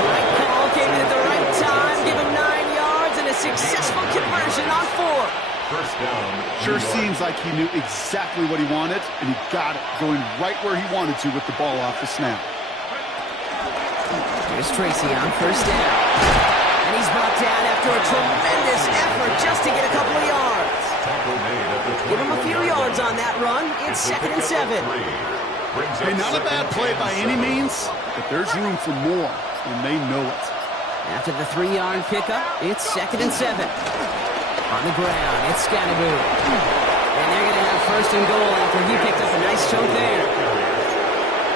The right call came in at the right time, give him 9 yards and a successful conversion on 4th. First down. Sure seems like he knew exactly what he wanted, and he got it, going right where he wanted to with the ball off the snap. Here's Tracy on 1st down. And he's brought down after a tremendous effort just to get a couple of yards. Give him a few yards on that run. It's 2nd and 7. Hey, not a bad play by any means, but there's room for more, and they know it. After the 3-yard pickup, it's 2nd and 7. On the ground, it's Scannaboo. And they're going to have 1st and goal after he picked up a nice chunk there.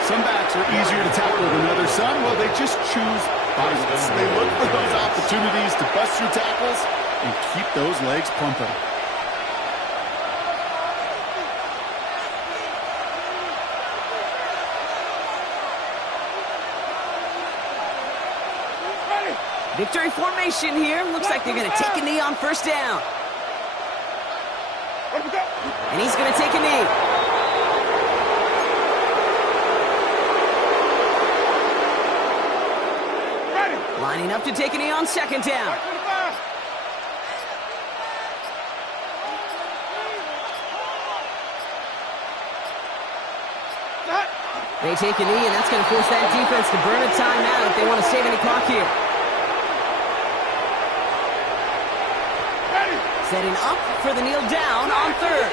Some backs are easier to tackle than others. Some, well, they just choose violence. They look for those opportunities to bust through tackles and keep those legs pumping. Victory formation here. Looks like they're going to take a knee on 1st down. And he's going to take a knee. Lining up to take a knee on 2nd down. They take a knee, and that's going to force that defense to burn a timeout if they want to save any clock here. Setting up for the kneel down on 3rd.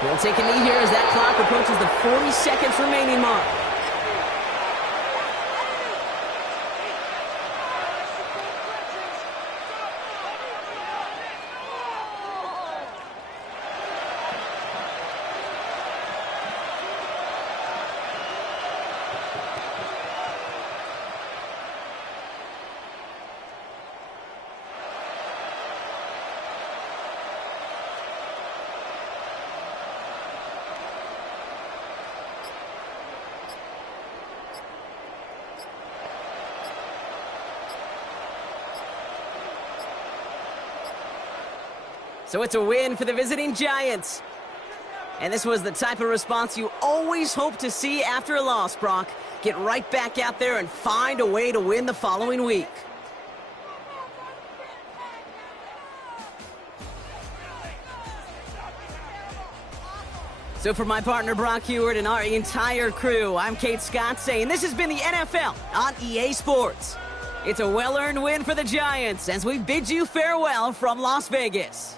He'll take a knee here as that clock approaches the 40 seconds remaining mark. So it's a win for the visiting Giants. And this was the type of response you always hope to see after a loss, Brock. Get right back out there and find a way to win the following week. So for my partner Brock Heward and our entire crew, I'm Kate Scott saying this has been the NFL on EA Sports. It's a well-earned win for the Giants as we bid you farewell from Las Vegas.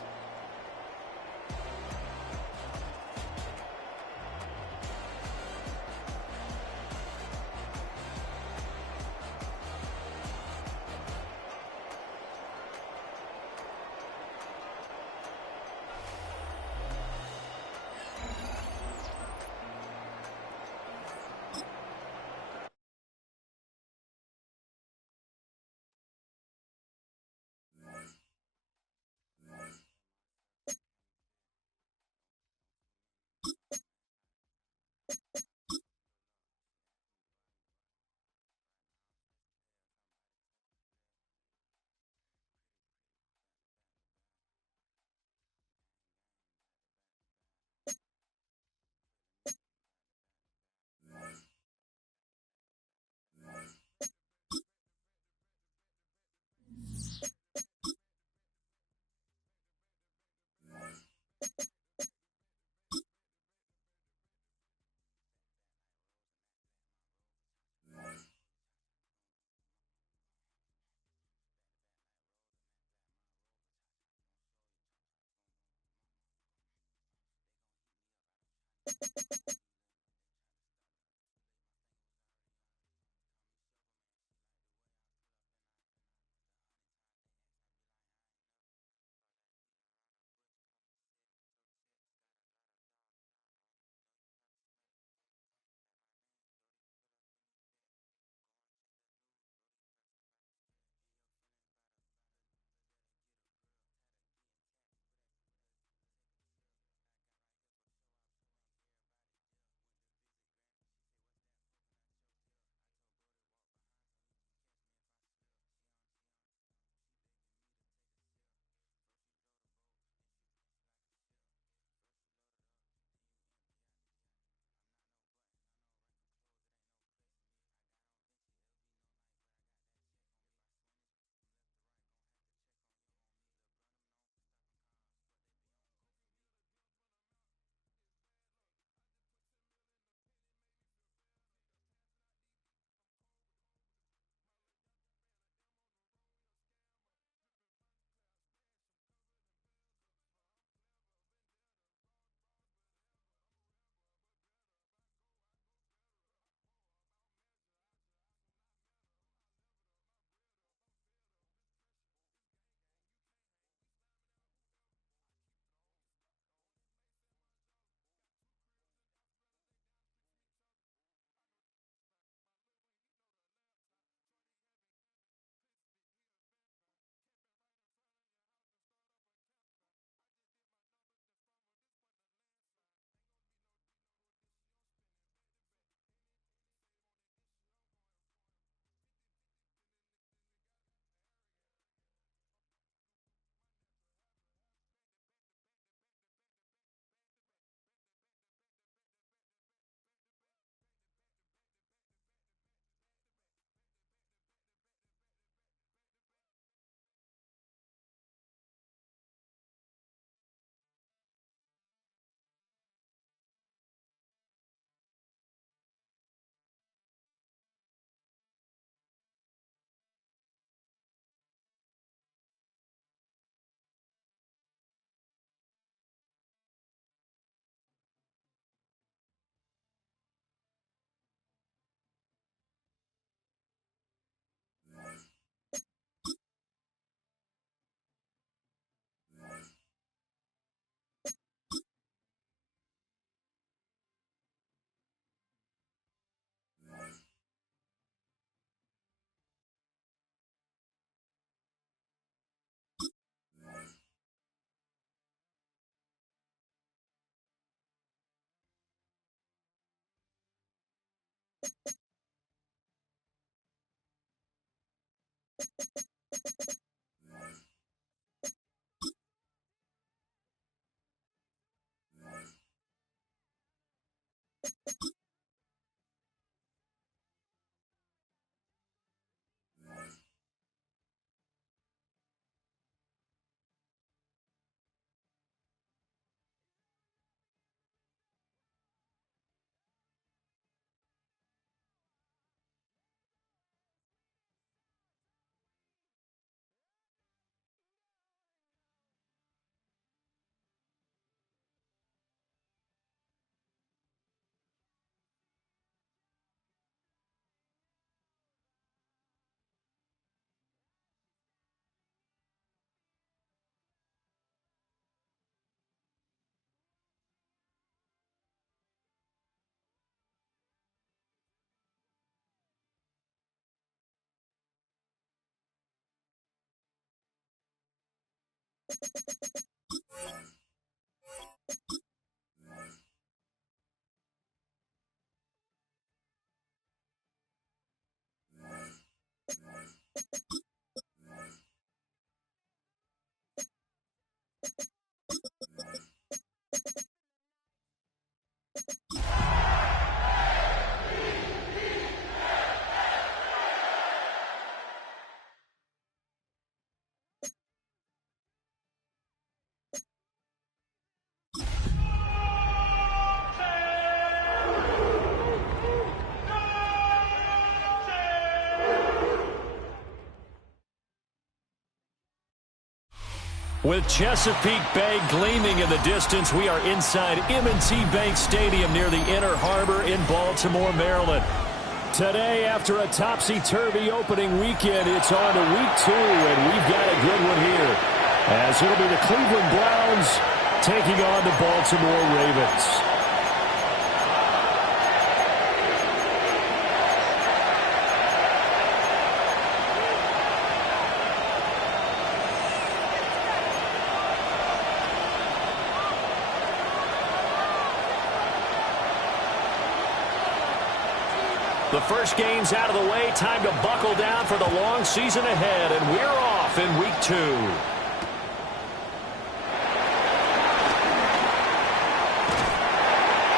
With Chesapeake Bay gleaming in the distance, we are inside M&T Bank Stadium near the Inner Harbor in Baltimore, Maryland. Today, after a topsy-turvy opening weekend, it's on to week 2, and we've got a good one here, as it'll be the Cleveland Browns taking on the Baltimore Ravens. The first game's out of the way. Time to buckle down for the long season ahead, and we're off in week 2.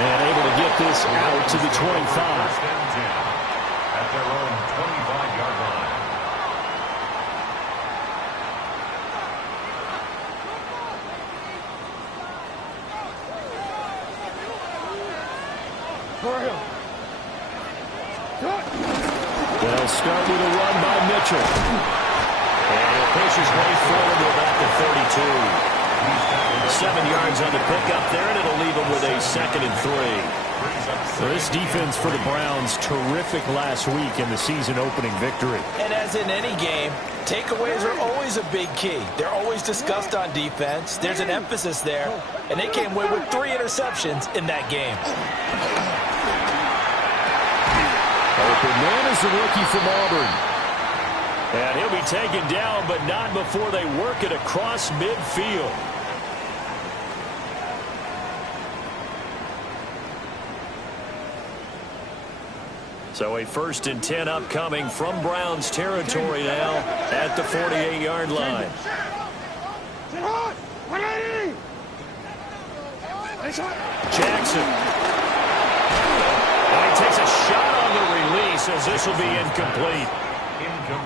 And able to get this out to the 25. At their own 25-yard line. They'll start with a run by Mitchell. And he'll push his way forward to about the 32. 7 yards on the pickup there, and it'll leave him with a 2nd and 3. This defense for the Browns, terrific last week in the season-opening victory. And as in any game, takeaways are always a big key. They're always discussed on defense. There's an emphasis there, and they came away with 3 interceptions in that game. Open man is the rookie from Auburn. And he'll be taken down, but not before they work it across midfield. So a 1st and 10 upcoming from Browns territory now at the 48-yard line. Jackson. And he takes a shot on the release as this will be incomplete.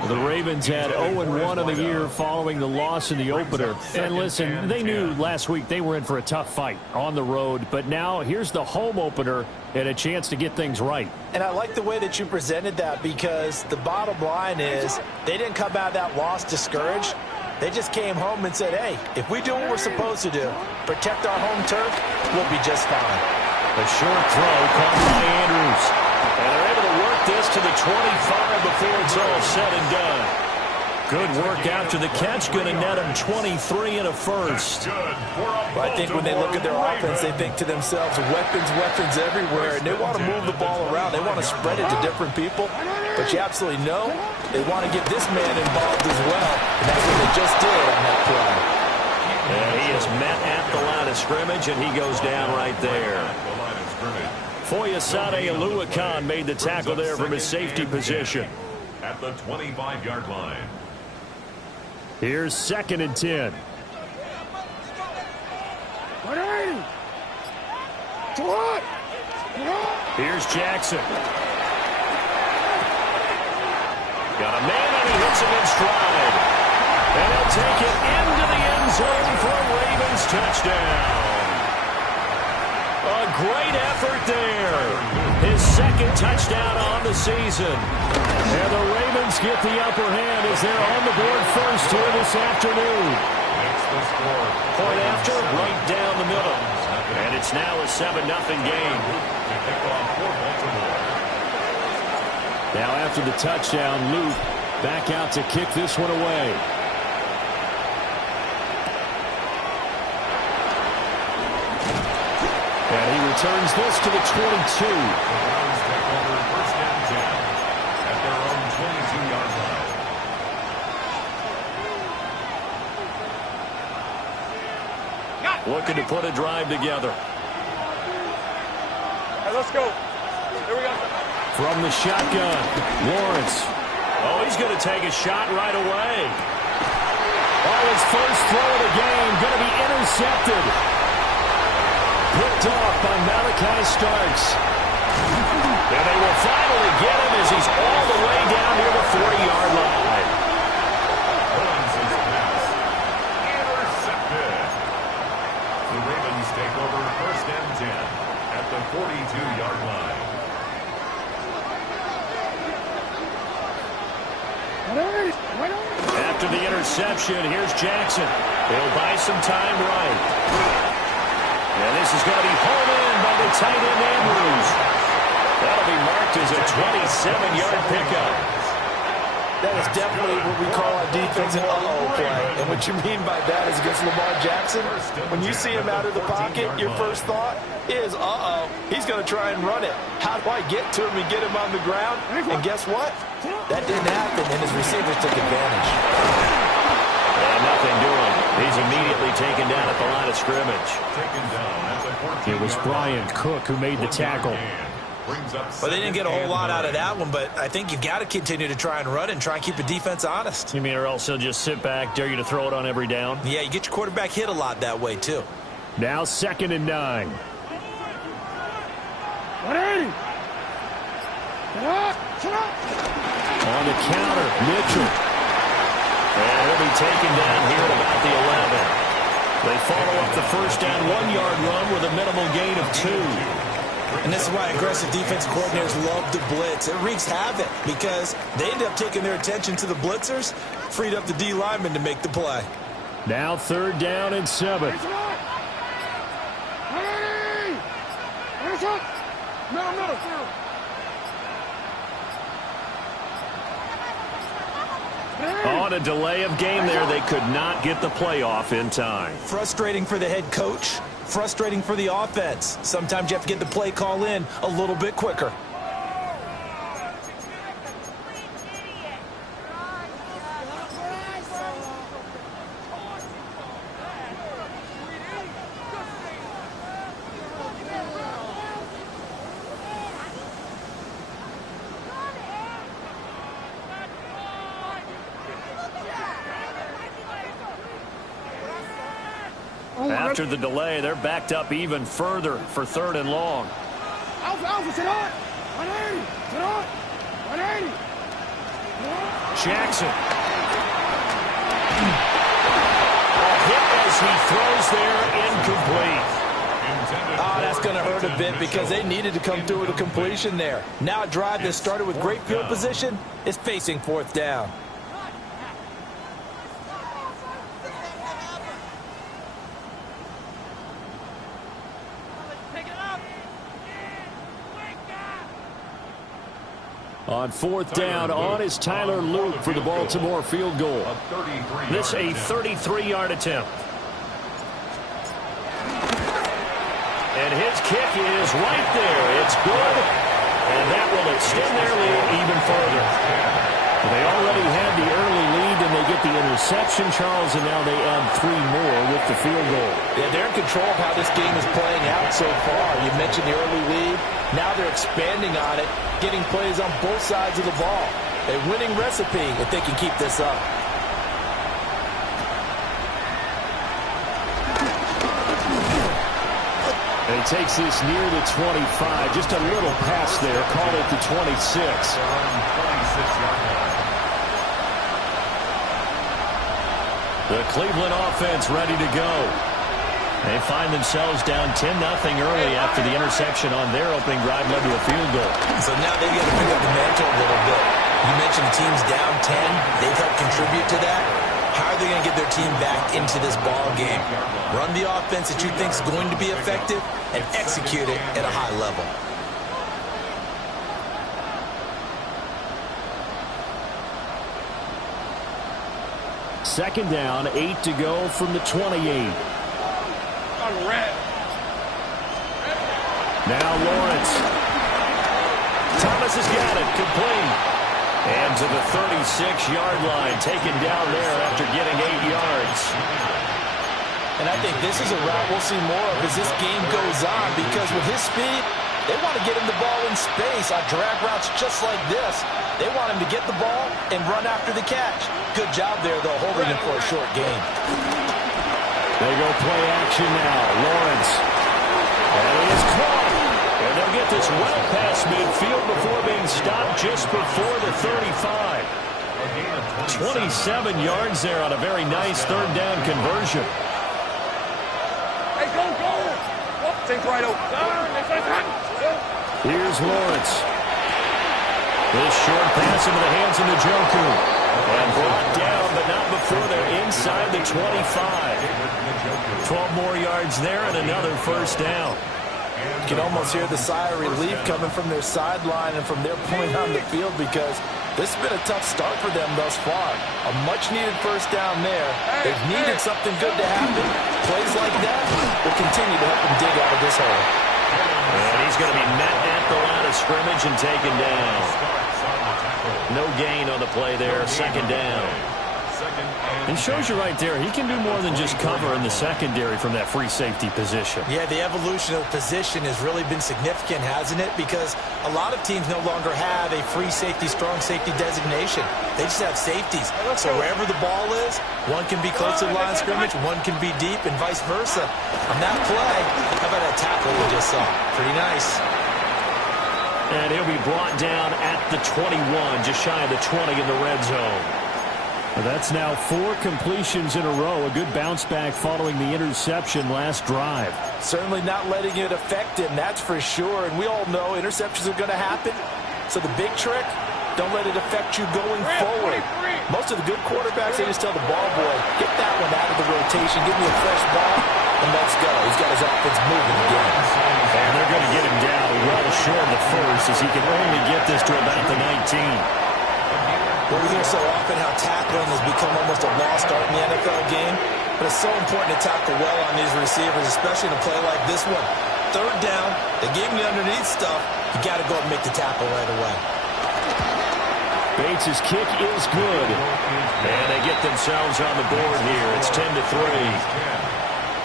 The Ravens had 0-1 of the year following the loss in the opener. And listen, they knew last week they were in for a tough fight on the road. But now here's the home opener and a chance to get things right. And I like the way that you presented that, because the bottom line is they didn't come out of that loss discouraged. They just came home and said, hey, if we do what we're supposed to do, protect our home turf, we'll be just fine. A short throw caught by Andrews. And they're able to work this to the 25 before it's all said and done. Good work after the catch. Going to net them 23 and a first. Well, I think when they look at their offense, they think to themselves, weapons everywhere, and they want to move the ball around. They want to spread it to different people. But you absolutely know they want to get this man involved as well, and that's what they just did on that play. And he is met at the line of scrimmage, and he goes down right there. Foyesade Oluwakan made the tackle there from his safety position. At the 25-yard line. Here's 2nd and 10. Here's Jackson. Got a man and he hits him in stride. And he'll take it into the end zone for a Ravens touchdown. A great effort there. His 2nd touchdown on the season. And the Ravens get the upper hand as they're on the board first here this afternoon. Point after, right down the middle. And it's now a 7-0 game. Now after the touchdown, Luke back out to kick this one away. And he returns this to the 22. At their own 22-yard line. Looking to put a drive together. Hey, let's go. Here we go. From the shotgun, Lawrence. Oh, he's going to take a shot right away. Oh, his first throw of the game going to be intercepted. Picked off by Malachi Starks. And they will finally get him as he's all the way down near the 40-yard line. Intercepted. The Ravens take over 1st and 10 at the 42-yard line. After the interception, here's Jackson. He'll buy some time right. And this is going to be hauled in by the tight end Andrews. That'll be marked as a 27-yard pickup. That is definitely what we call our defense an uh-oh play. And what you mean by that is against Lamar Jackson, when you see him out of the pocket, your first thought is, uh-oh, he's going to try and run it. How do I get to him and get him on the ground? And guess what? That didn't happen, and his receivers took advantage. And nothing doing. He's immediately taken down at the line of scrimmage. It was Brian Cook who made the tackle. Well, they didn't get a whole lot out of that one, but I think you've got to continue to try and run and try and keep the defense honest. You mean or else he'll just sit back, dare you to throw it on every down? Yeah, you get your quarterback hit a lot that way, too. Now 2nd and 9. On the counter, Mitchell. And he'll be taken down here at about the 11. They follow up the first down 1-yard run with a minimal gain of 2. And this is why aggressive defense coordinators love to blitz. It wreaks havoc because they end up taking their attention to the blitzers, freed up the D lineman to make the play. Now 3rd down and 7. On a delay of game there, they could not get the playoff in time. Frustrating for the head coach, frustrating for the offense. Sometimes you have to get the play call in a little bit quicker. After the delay, they're backed up even further for 3rd and long. Jackson. A hit as he throws there, incomplete. Oh, that's going to hurt a bit because they needed to come through with a completion there. Now a drive that started with great field position is facing 4th down. On 4th down, on is Tyler Luke for the Baltimore field goal. This a 33-yard attempt. And his kick is right there. It's good. And that will extend their lead even further. They already had the early lead, and they get the interception, Charles, and now they add 3 more with the field goal. Yeah, they're in control of how this game is playing out so far. You mentioned the early lead. Now they're expanding on it, getting plays on both sides of the ball. A winning recipe if they can keep this up. And he takes this near the 25. Just a little pass there. Call it the 26. The Cleveland offense ready to go. They find themselves down 10-0 early after the interception on their opening drive led to a field goal. So now they've got to pick up the mantle a little bit. You mentioned the team's down 10. They've helped contribute to that. How are they going to get their team back into this ball game? Run the offense that you think is going to be effective and execute it at a high level. Second down, 8 to go from the 28. Now Lawrence. Thomas has got it, complete. And to the 36-yard line, taken down there after getting 8 yards. And I think this is a route we'll see more of as this game goes on, because with his speed, they want to get him the ball in space on drag routes just like this. They want him to get the ball and run after the catch. Good job there, though, holding him for a short gain. They go play action now. Lawrence. And he is caught. And they'll get this well past midfield before being stopped just before the 35. 27 yards there on a very nice third down conversion. Hey, go! Take right over. Here's Lawrence. This short pass into the hands of Njoku. And brought down, but not before they're inside the 25. 12 more yards there and another first down. You can almost hear the sigh of relief coming from their sideline and from their point on the field, because this has been a tough start for them thus far. A much-needed first down there. They've needed something good to happen. Plays like that will continue to help them dig out of this hole. And he's going to be met at the line of scrimmage and taken down. No gain on the play there. Second down. He shows you right there, he can do more than just cover in the secondary from that free safety position. Yeah, the evolution of the position has really been significant, hasn't it? Because a lot of teams no longer have a free safety, strong safety designation. They just have safeties. So wherever the ball is, one can be close to the line of scrimmage, one can be deep, and vice versa. On that play, how about that tackle we just saw? Pretty nice. And he'll be brought down at the 21, just shy of the 20 in the red zone. That's now 4 completions in a row. A good bounce back following the interception last drive. Certainly not letting it affect him, that's for sure. And we all know interceptions are going to happen. So the big trick, don't let it affect you going forward. Most of the good quarterbacks, they just tell the ball boy, get that one out of the rotation, give me a fresh ball, and let's go. He's got his offense moving again. And they're going to get him down well short of the first, as he can only get this to about the 19. Well, we hear so often how tackling has become almost a lost art in the NFL game, but it's so important to tackle well on these receivers, especially in a play like this one. Third down, they gave him the underneath stuff. You got to go and make the tackle right away. Bates' kick is good, and they get themselves on the board here. It's 10-3.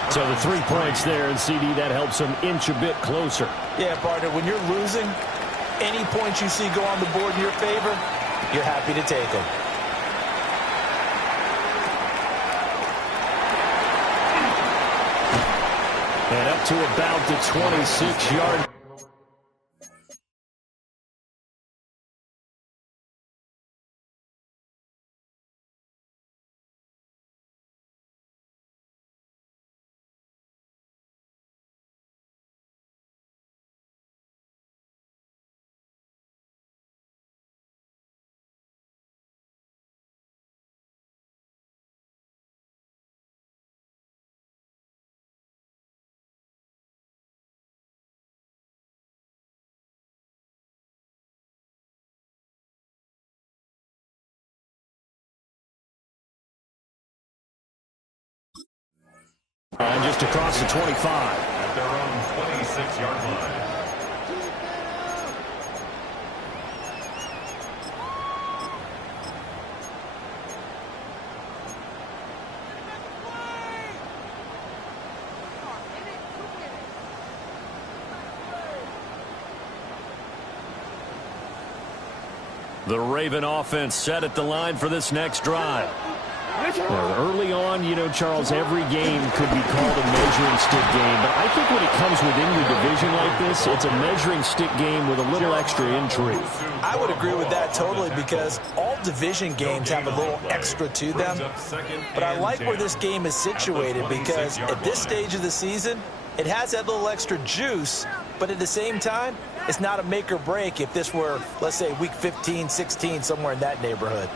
So the 3 points there, and CD, that helps them inch a bit closer. Yeah, partner, when you're losing, any points you see go on the board in your favor, you're happy to take them. And up to about the 26-yard. And just across the 25. At their own 26-yard line. The Raven offense set at the line for this next drive. Now, early on, you know, Charles, every game could be called a measuring stick game, but I think when it comes within your division like this, it's a measuring stick game with a little extra intrigue. I would agree with that totally, because all division games have a little extra to them. But I like where this game is situated, because at this stage of the season, it has that little extra juice, but at the same time, it's not a make or break if this were, let's say, week 15, 16, somewhere in that neighborhood.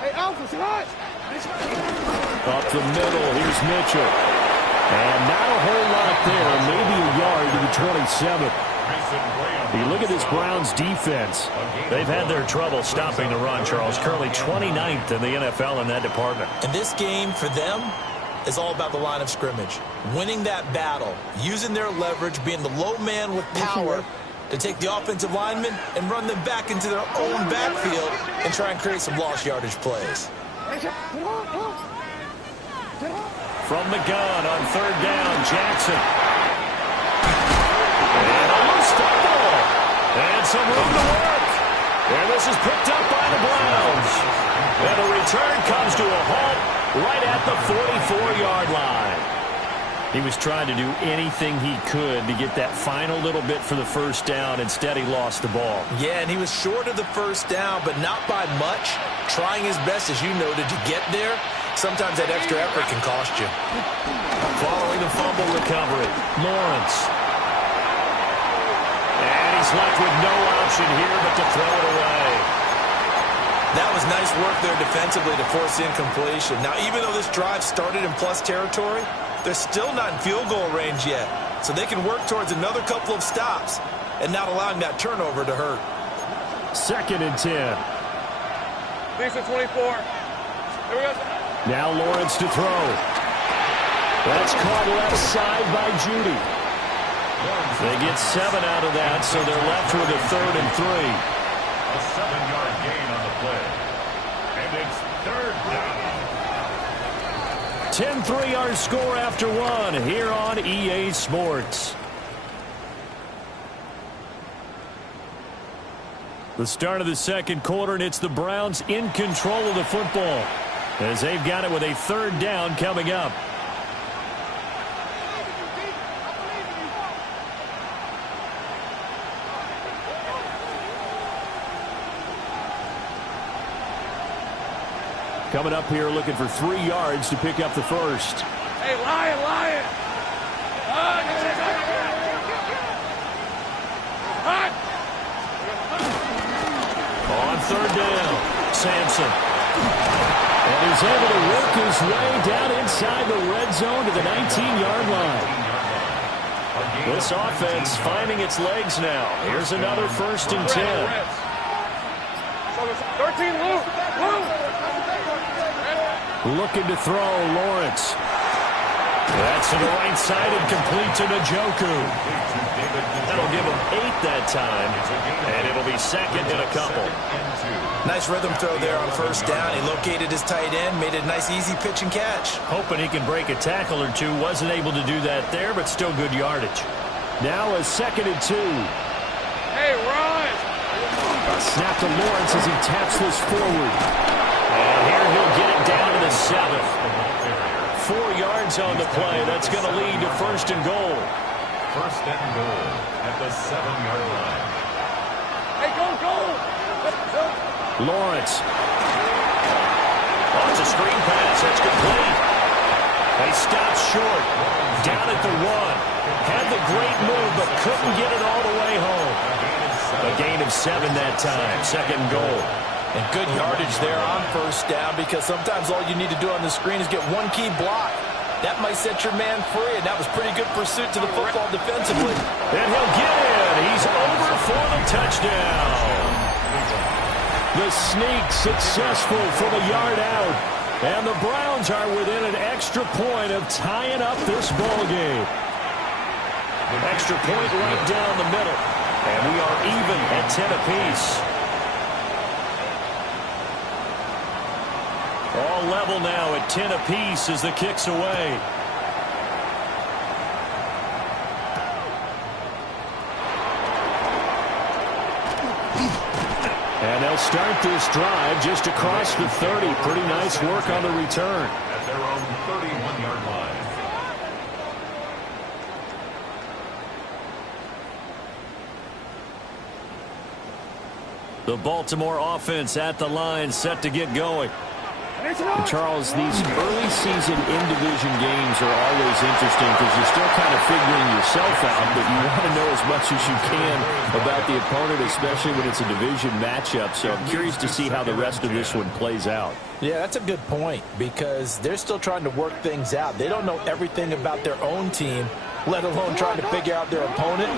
Hey, Alpha, watch! Up the middle, here's Mitchell. And not a whole lot there, maybe a yard to the 27. You look at this Browns defense. They've had their trouble stopping the run, Charles. Currently 29th in the NFL in that department. And this game for them is all about the line of scrimmage. Winning that battle, using their leverage, being the low man with power to take the offensive linemen and run them back into their own backfield and try and create some lost yardage plays. From the gun on third down, Jackson. And a loose fumble. And some room to work. And this is picked up by the Browns. And the return comes to a halt right at the 44-yard line. He was trying to do anything he could to get that final little bit for the first down. Instead, he lost the ball. Yeah, and he was short of the first down, but not by much. Trying his best, as you noted, to get there. Sometimes that extra effort can cost you. Following the fumble recovery, Lawrence. And he's left with no option here but to throw it away. That was nice work there defensively to force incompletion. Now, even though this drive started in plus territory, they're still not in field goal range yet. So they can work towards another couple of stops and not allowing that turnover to hurt. 2nd and 10. Decent 24. Here we go. Now Lawrence to throw. That's caught left side by Judy. They get 7 out of that, so they're left with a 3rd and 3. A 7-yard gain on the play. And it's 3rd down. 10-3 our score after 1 here on EA Sports. The start of the second quarter, and it's the Browns in control of the football as they've got it with a 3rd down coming up. Coming up here looking for 3 yards to pick up the first. Hey, Lion! On 3rd down, Sampson. And he's able to work his way down inside the red zone to the 19-yard line. This offense finding its legs now. Here's another 1st and 10. 13, Luke! Looking to throw, Lawrence. That's to the right side and complete to Njoku. That'll give him 8 that time, and it'll be 2nd and a couple. Nice rhythm throw there on 1st down. He located his tight end, made a nice easy pitch and catch. Hoping he can break a tackle or two. Wasn't able to do that there, but still good yardage. Now a 2nd and 2. Hey, Ron! Snap to Lawrence as he taps this forward. And here he'll get it down to the 7th. 4 yards on the play. That's going to lead to 1st and goal. 1st and goal at the 7-yard line. Hey, go! Lawrence. Oh, it's a screen pass. That's complete. They stopped short. Down at the 1. Had the great move, but couldn't get it all the way home. A gain of 7 that time. 2nd and goal. And good yardage there on 1st down, because sometimes all you need to do on the screen is get one key block. That might set your man free, and that was pretty good pursuit to the football defensively. And he'll get in. He's over for the touchdown. The sneak successful from a yard out. And the Browns are within an extra point of tying up this ball game. Extra point right down the middle. And we are even at 10 apiece. All level now at 10 apiece as the kick's away. And they'll start this drive just across the 30. Pretty nice work on the return. At their own 31-yard line. The Baltimore offense at the line, set to get going. And Charles, these early season in-division games are always interesting because you're still kind of figuring yourself out, but you want to know as much as you can about the opponent, especially when it's a division matchup. So I'm curious to see how the rest of this one plays out. Yeah, that's a good point because they're still trying to work things out. They don't know everything about their own team, let alone trying to figure out their opponent.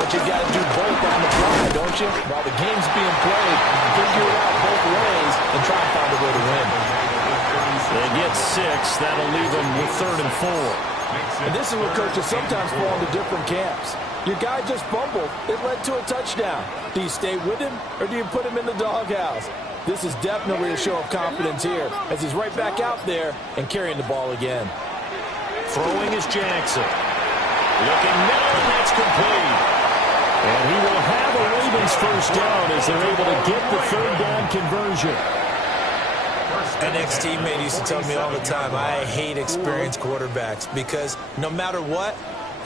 But you got to do both on the fly, don't you? While the game's being played, figure it out both ways and try and find a way to win. They get 6. That'll leave them with 3rd and 4. And this is where coaches sometimes fall into different camps. Your guy just fumbled. It led to a touchdown. Do you stay with him or do you put him in the doghouse? This is definitely a show of confidence here as he's right back out there and carrying the ball again. Throwing is Jackson. Looking middle, and that's complete. And he will have a Ravens first down as they're able to get the 3rd down conversion. An ex-teammate used to tell me all the time, I hate experienced quarterbacks because no matter what,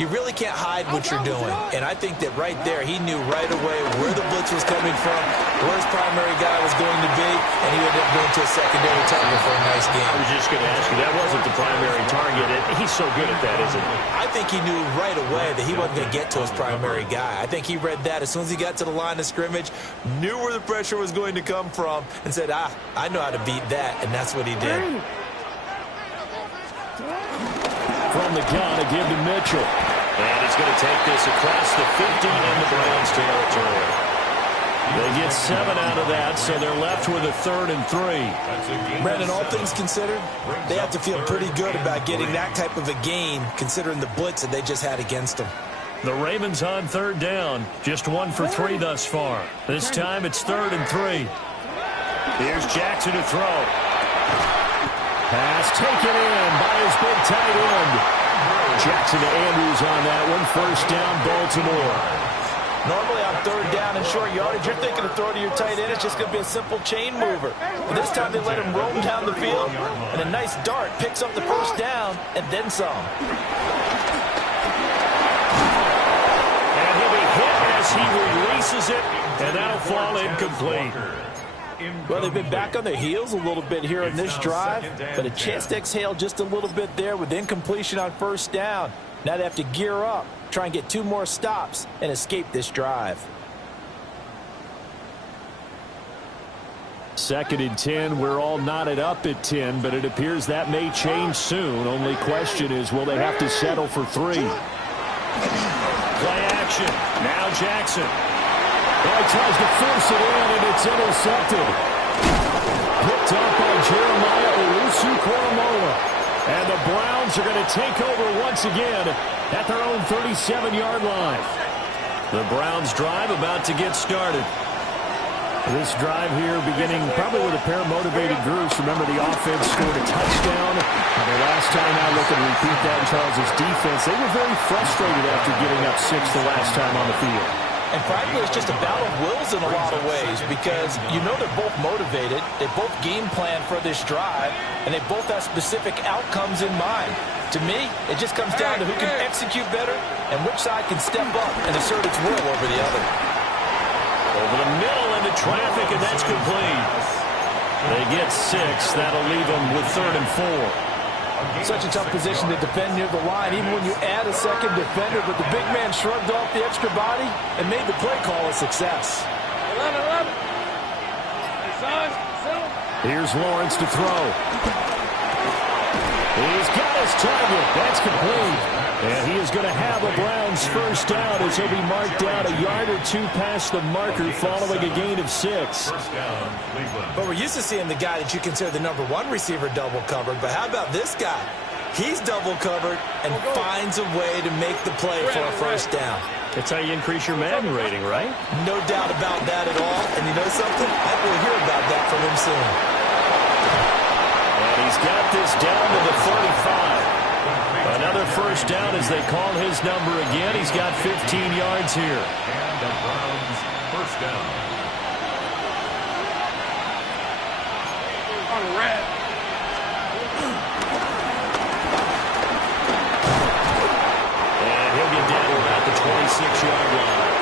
you really can't hide what you're doing. And I think that right there, he knew right away where the blitz was coming from, where his primary guy was going to be, and he would end up going to a secondary target for a nice game. I was just going to ask you, that wasn't the primary target. He's so good at that, isn't he? I think he knew right away that he wasn't going to get to his primary guy. I think he read that as soon as he got to the line of scrimmage, knew where the pressure was going to come from, and said, I know how to beat that, and that's what he did. From the gun, a give to Mitchell. And he's going to take this across the 50 in the Browns territory. They get 7 out of that, so they're left with a 3rd and 3. Brandon, all things considered, they have to feel pretty good about getting that type of a gain, considering the blitz that they just had against them. The Ravens on 3rd down, just 1 for 3 thus far. This time it's 3rd and 3. Here's Jackson to throw. Pass taken in by his big tight end. Jackson to Andrews on that one. First down, Baltimore. Normally on 3rd down and short yardage, you're thinking to throw to your tight end. It's just going to be a simple chain mover. But this time they let him roam down the field, and a nice dart picks up the first down and then some. And he'll be hit as he releases it, and that'll fall incomplete. Well, they've been back on their heels a little bit here in this drive, but a chance to exhale just a little bit there with incompletion on first down. Now they have to gear up, try and get 2 more stops, and escape this drive. 2nd and 10, we're all knotted up at 10, but it appears that may change soon. Only question is, will they have to settle for 3? Play action. Now Jackson. Well, he tries to force it in, and it's intercepted. Picked up by Jeremiah Owusu-Koramoah. And the Browns are going to take over once again at their own 37-yard line. The Browns drive about to get started. This drive here beginning probably with a pair of motivated groups. Remember, the offense scored a touchdown. And the last time I look and repeat that, Charles' defense, they were very frustrated after giving up 6 the last time on the field. And frankly, it's just a battle of wills in a lot of ways because you know they're both motivated. They both game plan for this drive, and they both have specific outcomes in mind. To me, it just comes down to who can execute better and which side can step up and assert its will over the other. Over the middle into traffic, and that's complete. They get 6. That'll leave them with 3rd and 4. Such a tough position to defend near the line, even when you add a second defender, but the big man shrugged off the extra body and made the play call a success. 11. Here's Lawrence to throw. He's got his target. That's complete. And he is going to have a Browns first down as he'll be marked down a yard or 2 past the marker following a gain of 6. But we're used to seeing the guy that you consider the #1 receiver double covered. But how about this guy? He's double covered and finds a way to make the play for a first down. That's how you increase your Madden rating, right? No doubt about that at all. And you know something? I will hear about that from him soon. And he's got this down to the 35. Another first down as they call his number again. He's got 15 yards here. And the Browns first down. On red. And he'll get down to about the 26-yard line.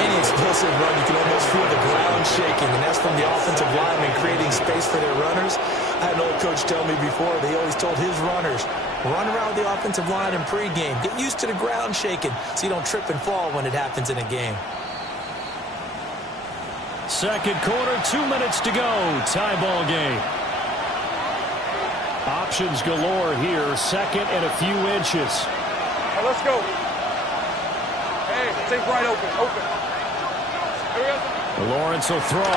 Any explosive run, you can almost feel the ground shaking, and that's from the offensive linemen creating space for their runners. I had an old coach tell me before, they always told his runners, run around the offensive line in pregame. Get used to the ground shaking so you don't trip and fall when it happens in a game. Second quarter, 2 minutes to go. Tie ball game. Options galore here. Second and a few inches. Right, let's go. Hey, take right open. Here we go. Lawrence will throw.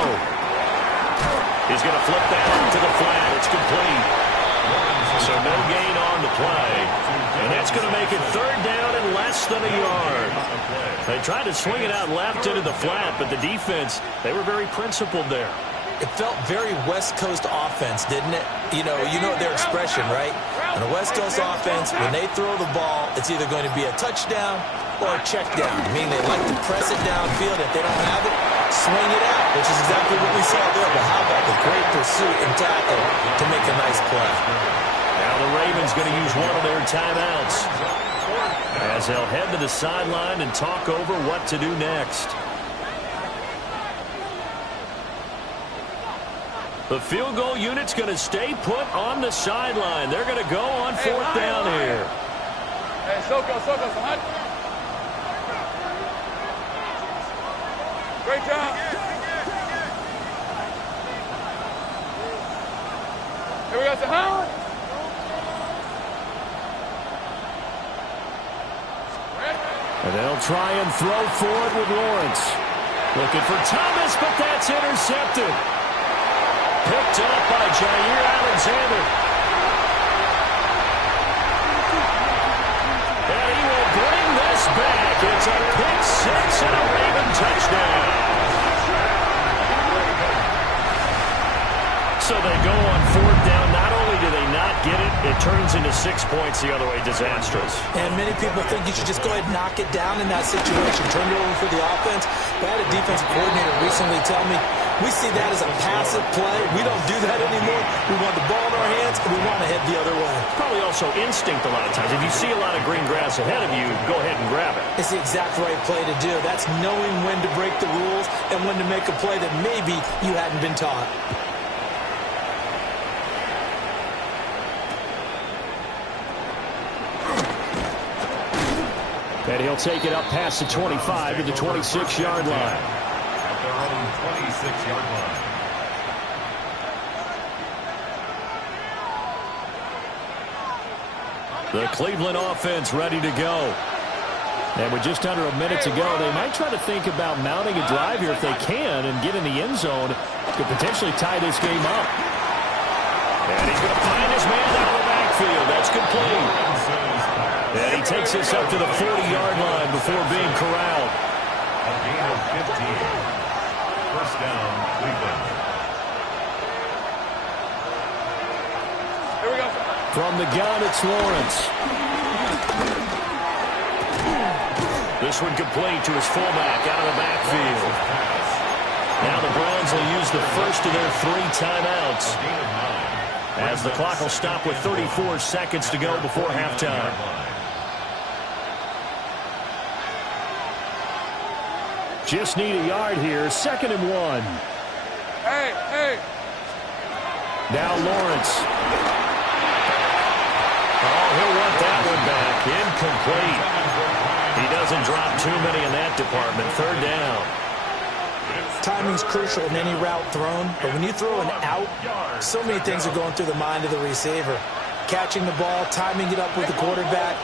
He's going to flip that to the flat. It's complete. So no gain on the play. And that's going to make it third down and less than a yard. They tried to swing it out left into the flat, but the defense, they were very principled there. It felt very West Coast offense, didn't it? You know their expression, right? On a West Coast offense, when they throw the ball, it's either going to be a touchdown or a check down. I mean, they like to press it downfield. If they don't have it, swing it out, which is exactly what we saw there. But how about the great pursuit and tackle to make a nice play? Now the Ravens going to use one of their timeouts as they'll head to the sideline and talk over what to do next. The field goal unit's going to stay put on the sideline. They're going to go on fourth down here. Hey, Soko, son. Great job. Here we go, son. And they'll try and throw forward with Lawrence. Looking for Thomas, but that's intercepted. Picked up by Jair Alexander. And he will bring this back. It's a pick six and a Raven touchdown. So they go on fourth down. Not only do they not get it, it turns into 6 points the other way. Disastrous. And many people think you should just go ahead and knock it down in that situation. Turn it over for the offense. But I had a defensive coordinator recently tell me, we see that as a passive play. We don't do that anymore. We want the ball in our hands, and we want to head the other way. Probably also instinct a lot of times. If you see a lot of green grass ahead of you, go ahead and grab it. It's the exact right play to do. That's knowing when to break the rules and when to make a play that maybe you hadn't been taught. And he'll take it up past the 25 to the 26-yard line. At their own 26-yard line. The Cleveland offense ready to go. And with just under a minute to go, they might try to think about mounting a drive here if they can and get in the end zone to potentially tie this game up. And he's going to find his man out of the backfield. That's complete. And he takes this up to the 40-yard line before being corralled. A gain of 15. First down, Cleveland. Here we go. From the gun, it's Lawrence. This one complete to his fullback out of the backfield. Now the Browns will use the first of their 3 timeouts, as the clock will stop with 34 seconds to go before halftime. Just need a yard here. 2nd and 1. Hey. Now Lawrence. Oh, he'll want that one back. Incomplete. He doesn't drop too many in that department. 3rd down. Timing's crucial in any route thrown, but when you throw an out, so many things are going through the mind of the receiver. Catching the ball, timing it up with the quarterback.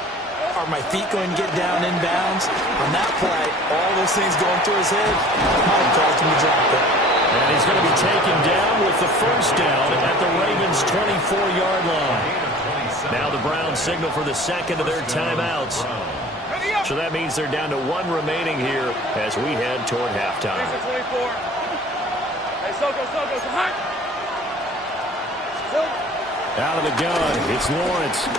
Are my feet going to get down inbounds? On that play, all those things going through his head, might have caused him to drop it. And he's going to be taken down with the first down at the Ravens' 24-yard line. Now the Browns signal for the 2nd of their timeouts. So that means they're down to 1 remaining here as we head toward halftime. 24. Hey, Soko. Out of the gun, it's Lawrence.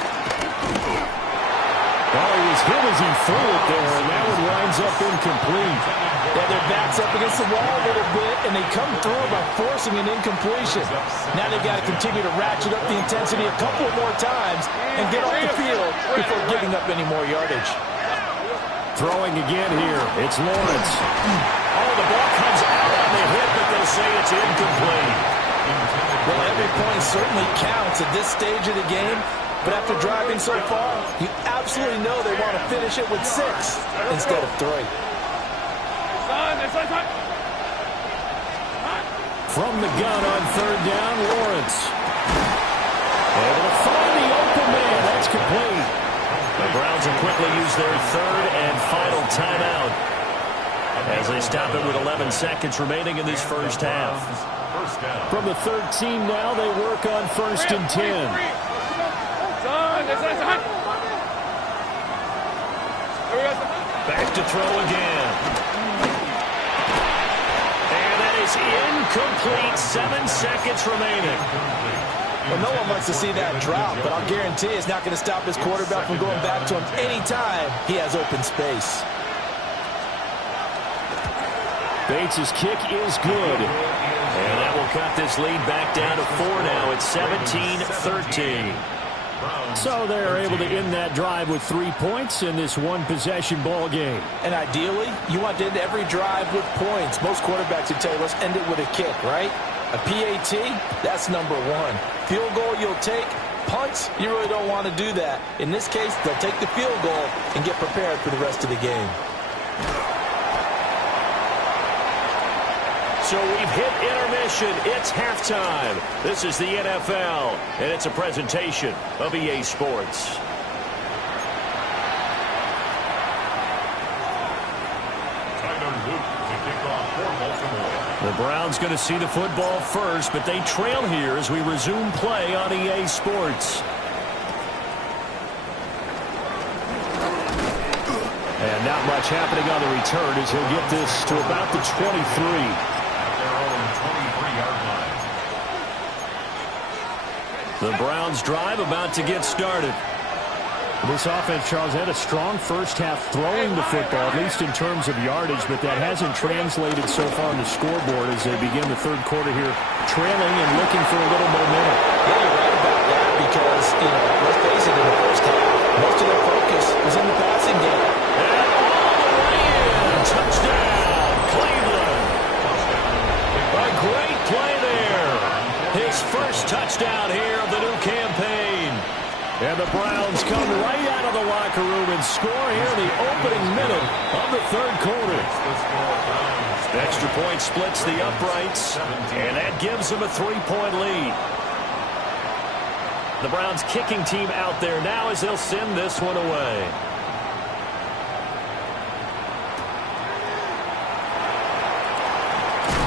Oh, he was hit as he threw it there, and that one winds up incomplete. Yeah, their back's up against the wall a little bit, and they come through by forcing an incompletion. Now they've got to continue to ratchet up the intensity a couple more times and get off the field before giving up any more yardage. Throwing again here. It's Lawrence. Oh, the ball comes out on the hit, but they'll say it's incomplete. Well, every point certainly counts at this stage of the game. But after driving so far, you absolutely know they want to finish it with 6 instead of 3. From the gun on third down, Lawrence. Able to find the open man. That's complete. The Browns will quickly use their third and final timeout as they stop it with 11 seconds remaining in this first half. From the 13 now, they work on 1st and 10. Back to throw again. And that is incomplete. 7 seconds remaining. Well, no one wants to see that drop, but I'll guarantee it's not going to stop his quarterback from going back to him anytime he has open space. Bates' kick is good. And that will cut this lead back down to 4 now. It's 17-13. So they're able to end that drive with 3 points in this one-possession ball game. And ideally, you want to end every drive with points. Most quarterbacks would tell you, let's end it with a kick, right? A PAT, that's number 1. Field goal you'll take. Punts, you really don't want to do that. In this case, they'll take the field goal and get prepared for the rest of the game. So we've hit intermission. It's halftime. This is the NFL, and it's a presentation of EA Sports. The Browns going to see the football first, but they trail here as we resume play on EA Sports. And not much happening on the return as he'll get this to about the 23. The Browns drive about to get started. This offense, Charles, had a strong first half throwing the football, at least in terms of yardage, but that hasn't translated so far on the scoreboard as they begin the third quarter here, trailing and looking for a little momentum. Yeah, you're right about that because, let's face it, in the first half, most of their focus was in the passing game. And all the way in. Touchdown, Cleveland. A great play there. His first touchdown here of the new campaign. And the Browns come right out of the locker room and score here in the opening minute of the third quarter. Extra point splits the uprights, and that gives them a 3-point lead. The Browns kicking team out there now as they'll send this one away.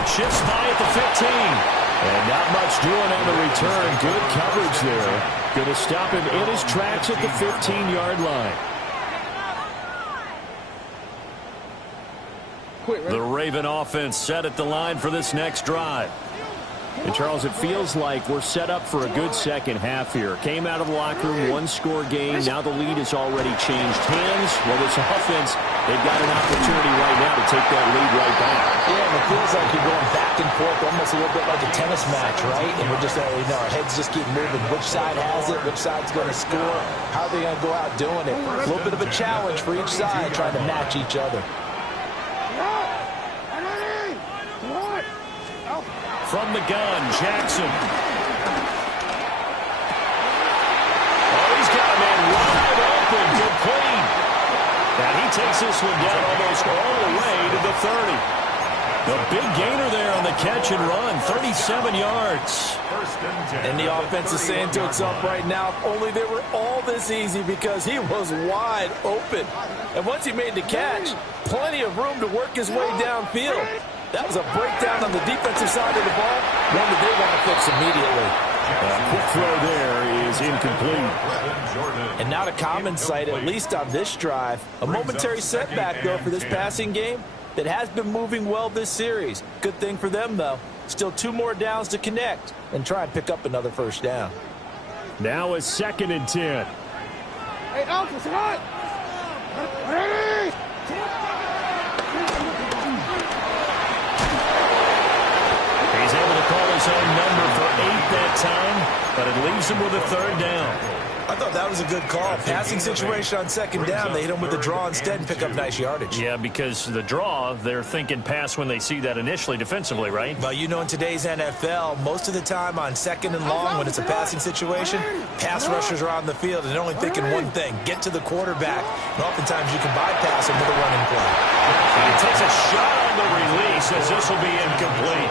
Shifts by at the 15. And not much doing on the return. Good coverage there. Going to stop him in his tracks at the 15-yard line. The Raven offense set at the line for this next drive. And, Charles, it feels like we're set up for a good second half here. Came out of the locker room, one-score game. Now the lead has already changed hands. Well, this offense, they've got an opportunity right now to take that lead right back. Yeah, and it feels like you're going back and forth, almost a little bit like a tennis match, right? And we're just, our heads just keep moving. Which side has it? Which side's going to score? How are they going to go out doing it? A little bit of a challenge for each side, trying to match each other. From the gun, Jackson. Oh, he's got a man wide open, complete. And he takes this one down almost all the way to the 30. The big gainer there on the catch and run, 37 yards. And the offense is saying to itself right now, if only they were all this easy because he was wide open. And once he made the catch, plenty of room to work his way downfield. That was a breakdown on the defensive side of the ball, one that they want to fix immediately. A quick throw there is incomplete. And not a common sight, at least on this drive. A momentary setback, though, for this passing game that has been moving well this series. Good thing for them, though. Still 2 more downs to connect and try and pick up another first down. Now a 2nd and 10. Hey, Alpha, what? He's able to call his own number for 8 that time, but it leaves him with a 3rd down. I thought that was a good call. Passing situation on 2nd down. They hit him with the draw instead and pick up nice yardage. Yeah, because the draw, they're thinking pass when they see that initially defensively, right? Well, you know, in today's NFL, most of the time on 2nd and long, when it's a passing situation, pass rushers are on the field and they're only thinking one thing, get to the quarterback. And oftentimes you can bypass him with a running play. He takes a shot on the release as this will be incomplete.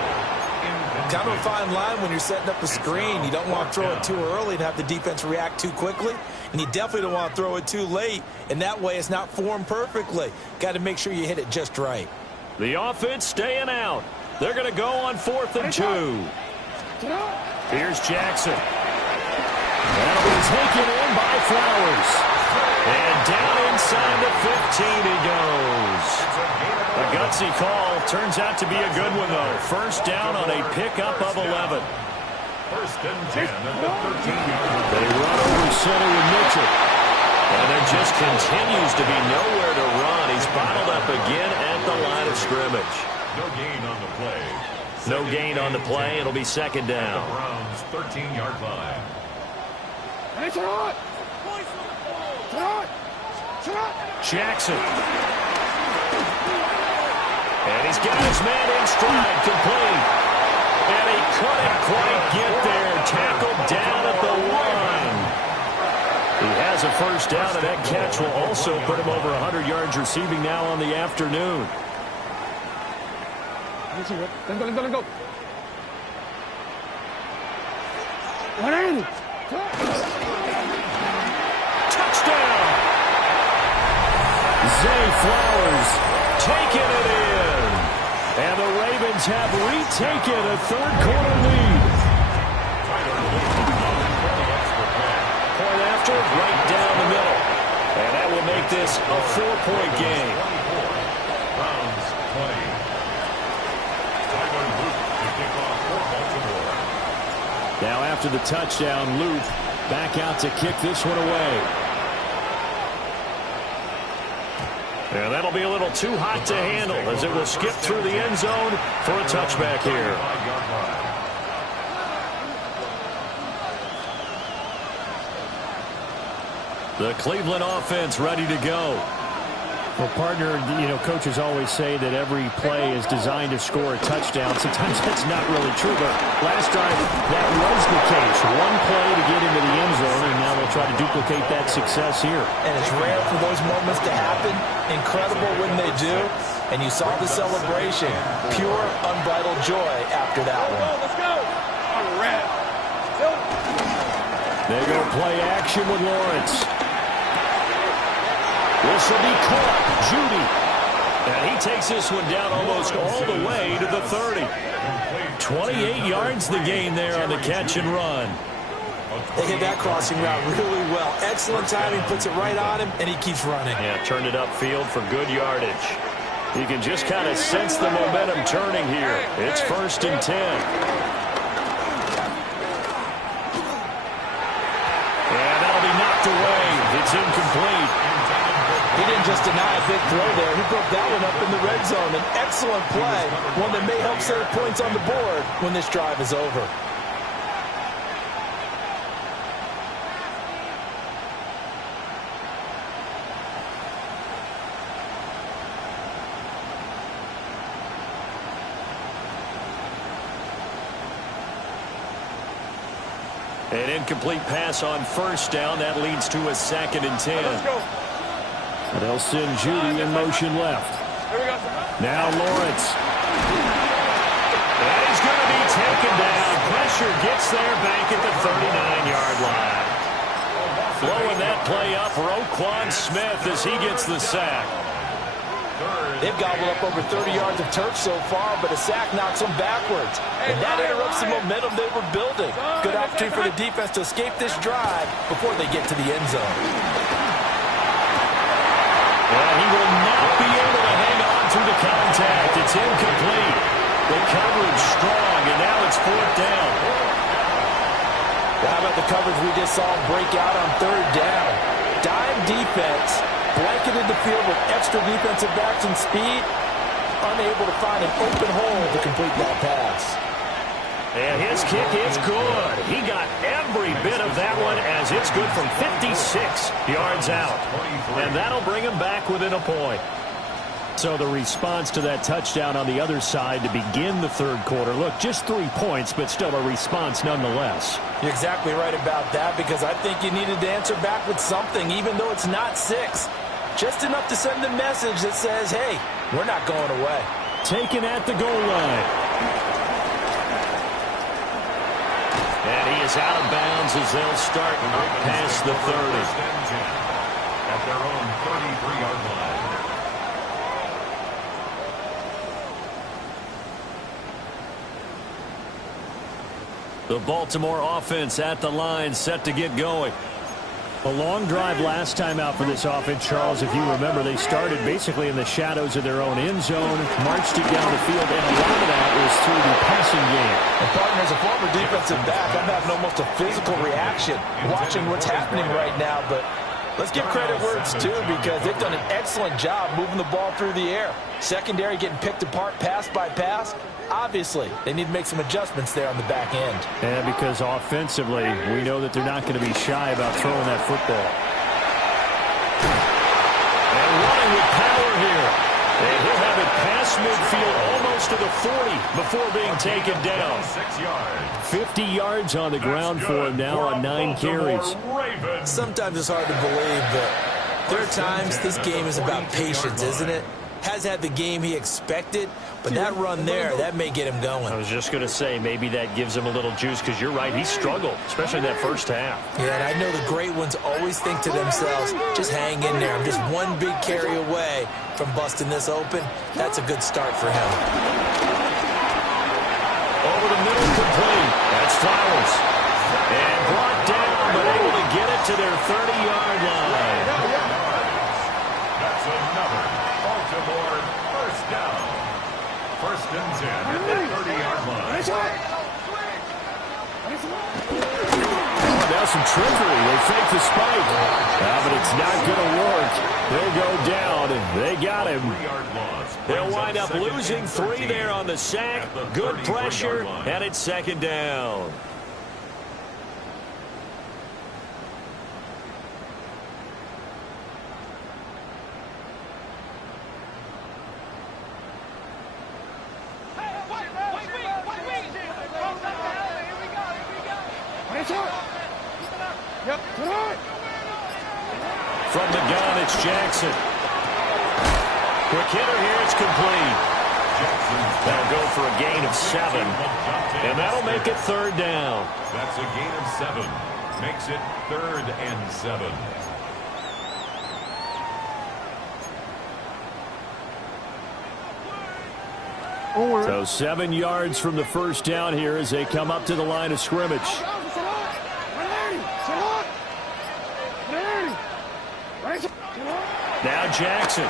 Kind of a fine line when you're setting up a screen. You don't want to throw it too early and have the defense react too quickly. And you definitely don't want to throw it too late. And that way it's not formed perfectly. Got to make sure you hit it just right. The offense staying out. They're going to go on 4th and 2. Here's Jackson. That'll be taken in by Flowers. And down inside the 15 he goes. A gutsy call. Turns out to be a good one, though. 1st down on a pickup of 11. 1st and 10 at the 13-yard line. They run over center with Mitchell. And there just continues to be nowhere to run. He's bottled up again at the line of scrimmage. No gain on the play. No gain on the play. It'll be 2nd down. Browns 13-yard line. Jackson. And he's got his man in stride, complete. And he couldn't quite get there. Tackled down at the 1. He has a 1st down, and that catch will also put him over 100 yards receiving now on the afternoon. Let's go. Touchdown! Zay Flowers taking it in. And the Ravens have retaken a 3rd quarter lead. Point after, right down the middle. And that will make this a 4-point game. Browns 20. Now after the touchdown, Luke back out to kick this one away. And that'll be a little too hot to handle as it will skip through the end zone for a touchback here. The Cleveland offense ready to go. Well, partner, you know, coaches always say that every play is designed to score a touchdown. Sometimes that's not really true, but last drive, that was the case. One play to get into the end zone, and now they'll try to duplicate that success here. And it's rare for those moments to happen. Incredible when they do. And you saw the celebration. Pure, unbridled joy after that one. Let's go. All right. They go play action with Lawrence. This will be caught. Judy. And he takes this one down almost all the way to the 30. 28 yards the gain there on the catch and run. They hit that crossing route really well. Excellent timing, puts it right on him, and he keeps running. Yeah, turned it upfield for good yardage. You can just kind of sense the momentum turning here. It's 1st and 10. And that'll be knocked away. It's incomplete. He didn't just deny a big throw there. He broke that one up in the red zone. An excellent play, one that may help save points on the board when this drive is over. An incomplete pass on 1st down. That leads to a 2nd and 10. Let's go. They'll send Judy in motion left. Here we go. Now Lawrence. And he's going to be taken down. Pressure gets there back at the 39-yard line. Flowing that play up, Roquan Smith as he gets the sack. They've gobbled up over 30 yards of turf so far, but a sack knocks them backwards. And that interrupts the momentum they were building. Good opportunity for the defense to escape this drive before they get to the end zone. Well, he will not be able to hang on through the contact. It's incomplete. The coverage strong, and now it's 4th down. Well, how about the coverage we just saw break out on 3rd down? Dime defense blanketed the field with extra defensive backs and speed, unable to find an open hole to complete that pass. And his kick is good. He got every bit of that one as it's good from 56 yards out. And that'll bring him back within a point. So the response to that touchdown on the other side to begin the third quarter. Look, just 3 points, but still a response nonetheless. You're exactly right about that, because I think you needed to answer back with something, even though it's not 6. Just enough to send a message that says, hey, we're not going away. Taken at the goal line. And he is out of bounds as they'll start past the 30. At their own 33-yard line. The Baltimore offense at the line, set to get going. A long drive last time out for this offense, Charles. If you remember, they started basically in the shadows of their own end zone, marched it down the field, and a lot of that was through the passing game. And partner, as a former defensive back, I'm having almost a physical reaction watching what's happening right now. But let's give credit where it's due, because they've done an excellent job moving the ball through the air. Secondary getting picked apart pass by pass. Obviously, they need to make some adjustments there on the back end. And because offensively, we know that they're not going to be shy about throwing that football. And running with power here. And he'll have it past midfield almost to the 40 before being taken down. 6 yards. 50 yards on the ground for him now on 9 carries. Sometimes it's hard to believe, but there are times this game is about patience, isn't it? Has had the game he expected, but that run there, that may get him going. I was just going to say, maybe that gives him a little juice, because you're right, he struggled, especially that first half. Yeah, and I know the great ones always think to themselves, just hang in there. I'm just one big carry away from busting this open. That's a good start for him. Over the middle, complete. That's Flowers. And brought down, but able to get it to their 30-yard line. That's another Baltimore first down. First and 10 at the 30-yard line. Now some trickery. They fake the spike. But it's not going to work. They'll go down, and they got him. They'll wind up losing 3 there on the sack. Good pressure, and it's second down. From the gun, it's Jackson. Quick hitter here, it's complete. That'll go for a gain of 7. And that'll make it third down. That's a gain of 7. Makes it 3rd and 7. So 7 yards from the first down here as they come up to the line of scrimmage. Now Jackson.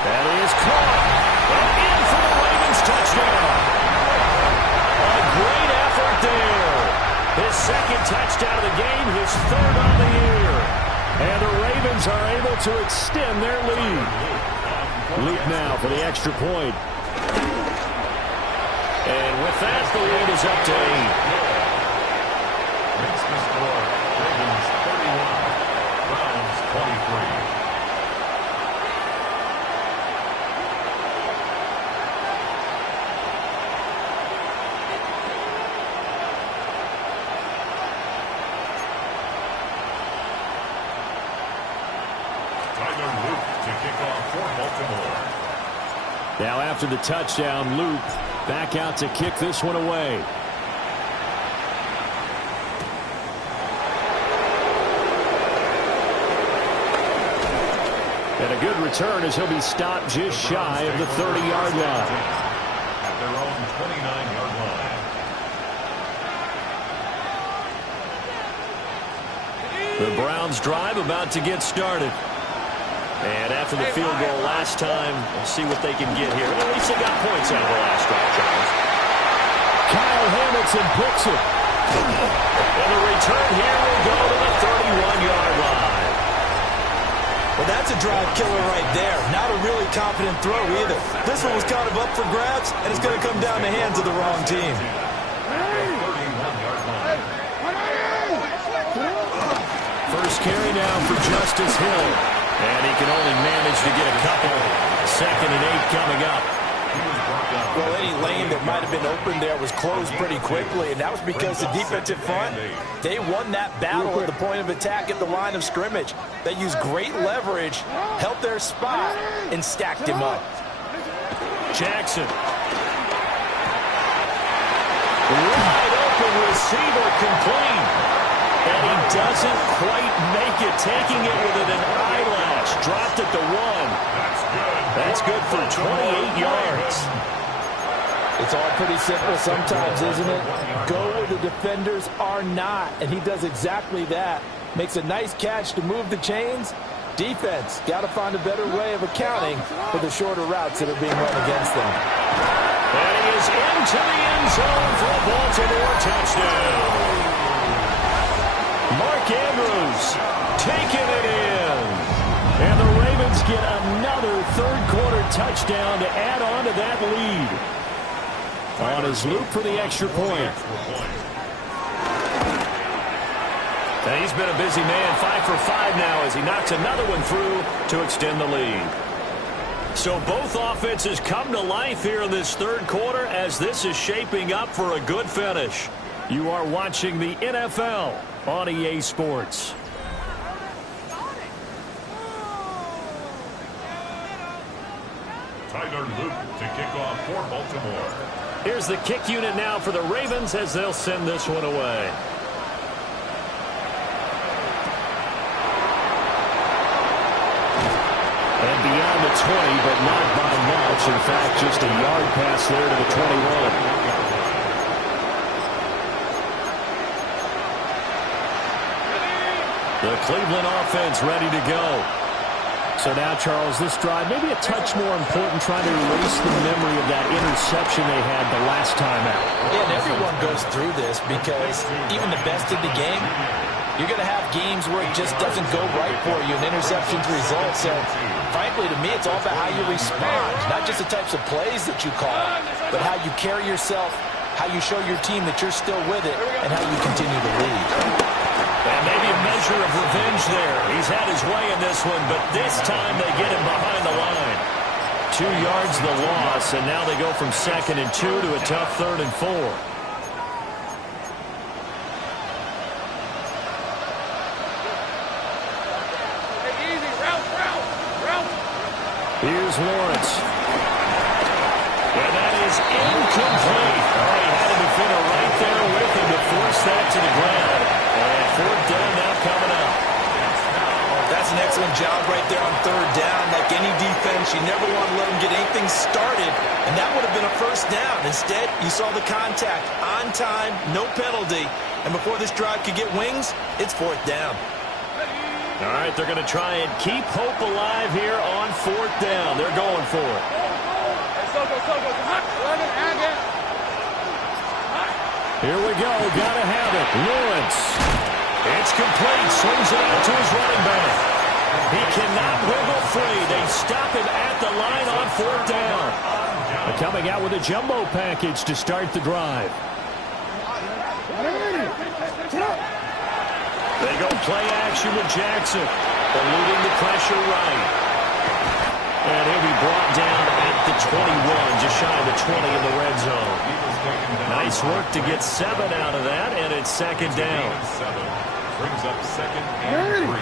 That is caught. And in for the Ravens touchdown. A great effort there. His second touchdown of the game, his 3rd on the year. And the Ravens are able to extend their lead. Luke now for the extra point. And with that, the lead is up to 8. Makes the score Ravens 31, Browns 23. Now after the touchdown, Luke back out to kick this one away. And a good return as he'll be stopped just shy of the 30-yard line. At their own 29-yard line. The Browns drive about to get started. And after the field goal last time, we'll see what they can get here. At least they got points out of the last drive, Charles. Kyle Hamilton picks it. And the return here will go to the 31-yard line. Well, that's a drive killer right there. Not a really confident throw either. This one was kind of up for grabs, and it's going to come down the hands of the wrong team. First carry now for Justice Hill. And he can only manage to get a couple. 2nd and 8 coming up. Well, any lane that might have been open there was closed pretty quickly, and that was because the defensive front, they won that battle at the point of attack at the line of scrimmage. They used great leverage, held their spot, and stacked him up. Jackson. Wide open receiver complete. And he doesn't quite make it, taking it with an eyelash. Dropped at the 1. That's good for 28 yards. It's all pretty simple sometimes, isn't it? Go where the defenders are not, and he does exactly that. Makes a nice catch to move the chains. Defense, got to find a better way of accounting for the shorter routes that are being run against them. And he is into the end zone for a Baltimore touchdown. Mark Andrews taking it in. And the Ravens get another third-quarter touchdown to add on to that lead. On his loop for the extra point. And he's been a busy man, 5 for 5 now as he knocks another one through to extend the lead. So both offenses come to life here in this third quarter as this is shaping up for a good finish. You are watching the NFL on EA Sports. Tyler Luke to kick off for Baltimore. Here's the kick unit now for the Ravens as they'll send this one away. And beyond the 20, but not by much. In fact, just a yard pass there to the 21. The Cleveland offense ready to go. So now, Charles, this drive maybe a touch more important, trying to erase the memory of that interception they had the last time out. Yeah, and everyone goes through this because even the best in the game, you're going to have games where it just doesn't go right for you, and interceptions result. So, frankly, to me, it's all about how you respond, not just the types of plays that you call, but how you carry yourself, how you show your team that you're still with it, and how you continue to lead. And maybe a measure of revenge there. He's had his way in this one, but this time they get him behind the line. 2 yards the loss, and now they go from 2nd and 2 to a tough 3rd and 4. Here's Lawrence. And that is incomplete. They had a defender right there with him to force that to the ground. And 4th down now coming up. That's an excellent job right there on 3rd down. Like any defense, you never want to let them get anything started, and that would have been a 1st down. Instead, you saw the contact on time, no penalty, and before this drive could get wings, it's 4th down. All right, they're going to try and keep hope alive here on 4th down. They're going for it. Here we go. Got to have it. Lawrence. It's complete. Swings it out to his running back. He cannot wiggle free. They stop him at the line on 4th down. They're coming out with a jumbo package to start the drive. They go play action with Jackson, eluding the pressure right. And he'll be brought down at the 21, just shy of the 20 in the red zone. Nice work to get 7 out of that, and it's 2nd down. Brings up 2nd and 3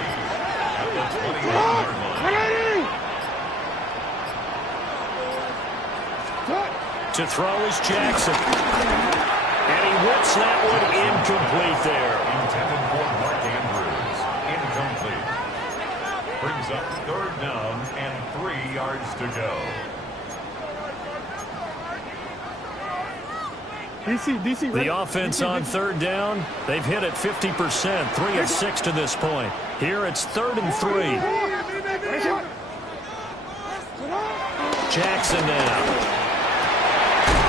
at the 21-yard line. To throw is Jackson. And he whips that one incomplete there. Intended for Mark Andrews. Incomplete. Brings up 3rd down and 3 yards to go. The offense on 3rd down, they've hit it 50%, 3 of 6 to this point. Here it's 3rd and 3. Jackson now.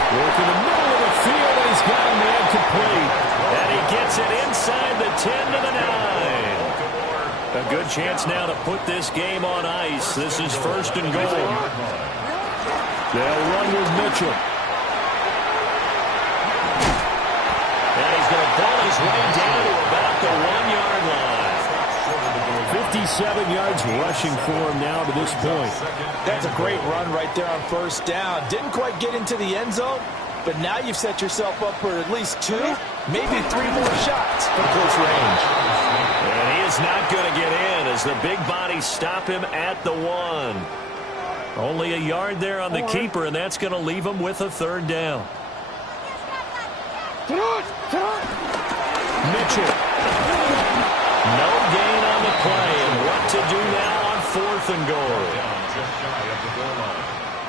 Working the middle of the field, and he's got a man complete. And he gets it inside the 10 to the 9. A good chance now to put this game on ice. This is 1st and goal. They'll run with Mitchell. And he's going to ball his way down to about the 1-yard line. 57 yards rushing for him now to this point. That's a great run right there on 1st down. Didn't quite get into the end zone, but now you've set yourself up for at least 2, maybe 3 more shots from close range. And he is not going to get in as the big bodies stop him at the 1. Only a yard there on the keeper, and that's going to leave him with a 3rd down. Mitchell. No gain on the play, and what to do now on 4th and goal.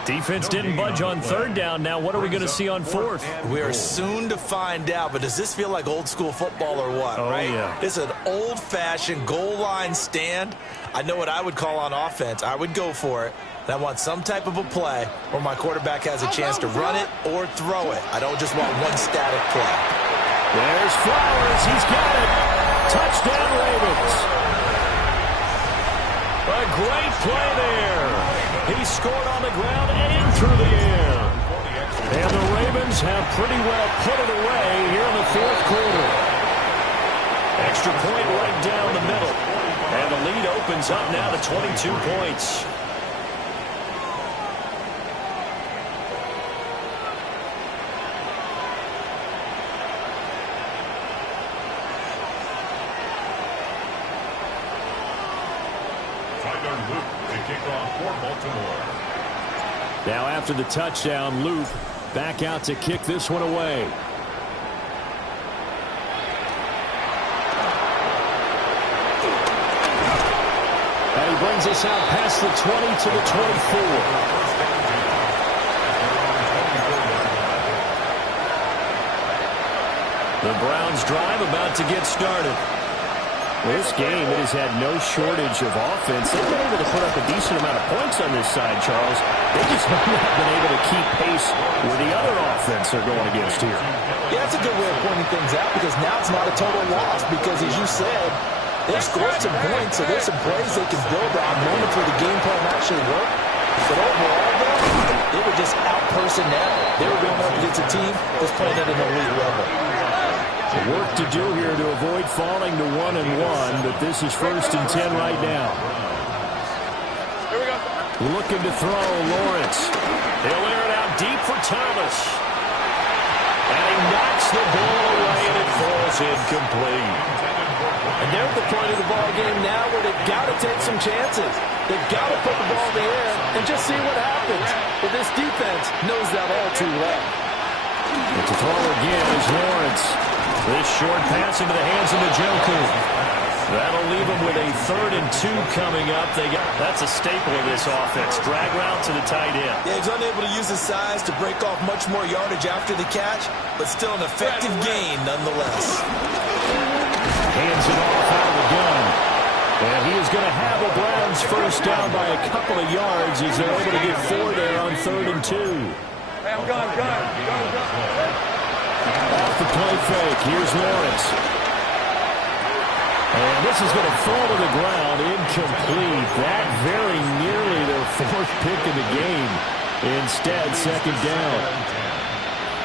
Defense didn't budge on 3rd down. Now what are we going to see on 4th? We are soon to find out, but does this feel like old school football or what, right? Yeah. It's an old-fashioned goal line stand. I know what I would call on offense. I would go for it. And I want some type of a play where my quarterback has a chance to run it or throw it. I don't just want one static play. There's Flowers. He's got it. Touchdown, Ravens. A great play there. He scored on the ground and through the air. And the Ravens have pretty well put it away here in the 4th quarter. Extra point right down the middle. And the lead opens up now to 22 points. Now after the touchdown, Loop back out to kick this one away. And he brings us out past the 20 to the 24. The Browns drive about to get started. This game, it has had no shortage of offense. They've been able to put up a decent amount of points on this side, Charles. They just have not been able to keep pace with the other offense they're going against here. Yeah, that's a good way of pointing things out because now it's not a total loss because, as you said, they've scored some points, so there's some plays they can build on, knowing for the game plan actually work. But overall, though, they were just out-personnel. They were going up against a team that's playing at an elite level. Work to do here to avoid falling to 1-1, but this is 1st and 10 right now. Here we go. Looking to throw, Lawrence. He'll air it out deep for Thomas. And he knocks the ball away, and it falls incomplete. And they're at the point of the ball game now where they've got to take some chances. They've got to put the ball in the air and just see what happens. But this defense knows that all too well. But to throw again is Lawrence. This short pass into the hands of Njoku. That'll leave them with a 3rd and 2 coming up. That's a staple of this offense. Drag route to the tight end. Yeah, he's unable to use his size to break off much more yardage after the catch, but still an effective gain nonetheless. Hands it off out of the gun. And he is going to have the Browns 1st down by a couple of yards as they're able to get 4 there on 3rd and 2. Hey, I'm gone. Off the play fake. Here's Lawrence. And this is going to fall to the ground. Incomplete. That very nearly their 4th pick in the game. Instead, 2nd down.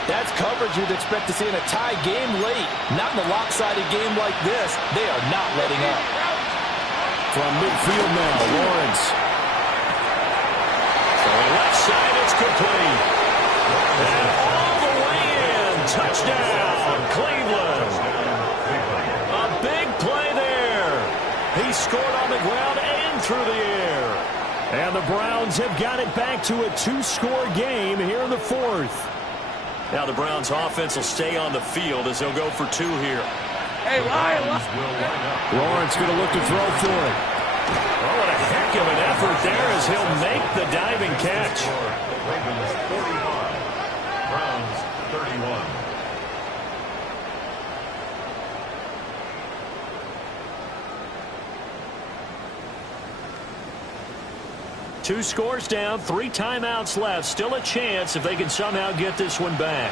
That's coverage you'd expect to see in a tie game late. Not in a lopsided game like this. They are not letting up. From midfield now, Lawrence. Left side, it's complete. And all the way in. Touchdown, Cleveland. A big play there. He scored on the ground and through the air. And the Browns have got it back to a 2-score game here in the 4th. Now the Browns offense will stay on the field as they'll go for 2 here. Hey, Lawrence going to look to throw for it. Oh, what a heck of an effort there as he'll make the diving catch. Ravens 45, Browns 31. Two scores down, 3 timeouts left. Still a chance if they can somehow get this one back.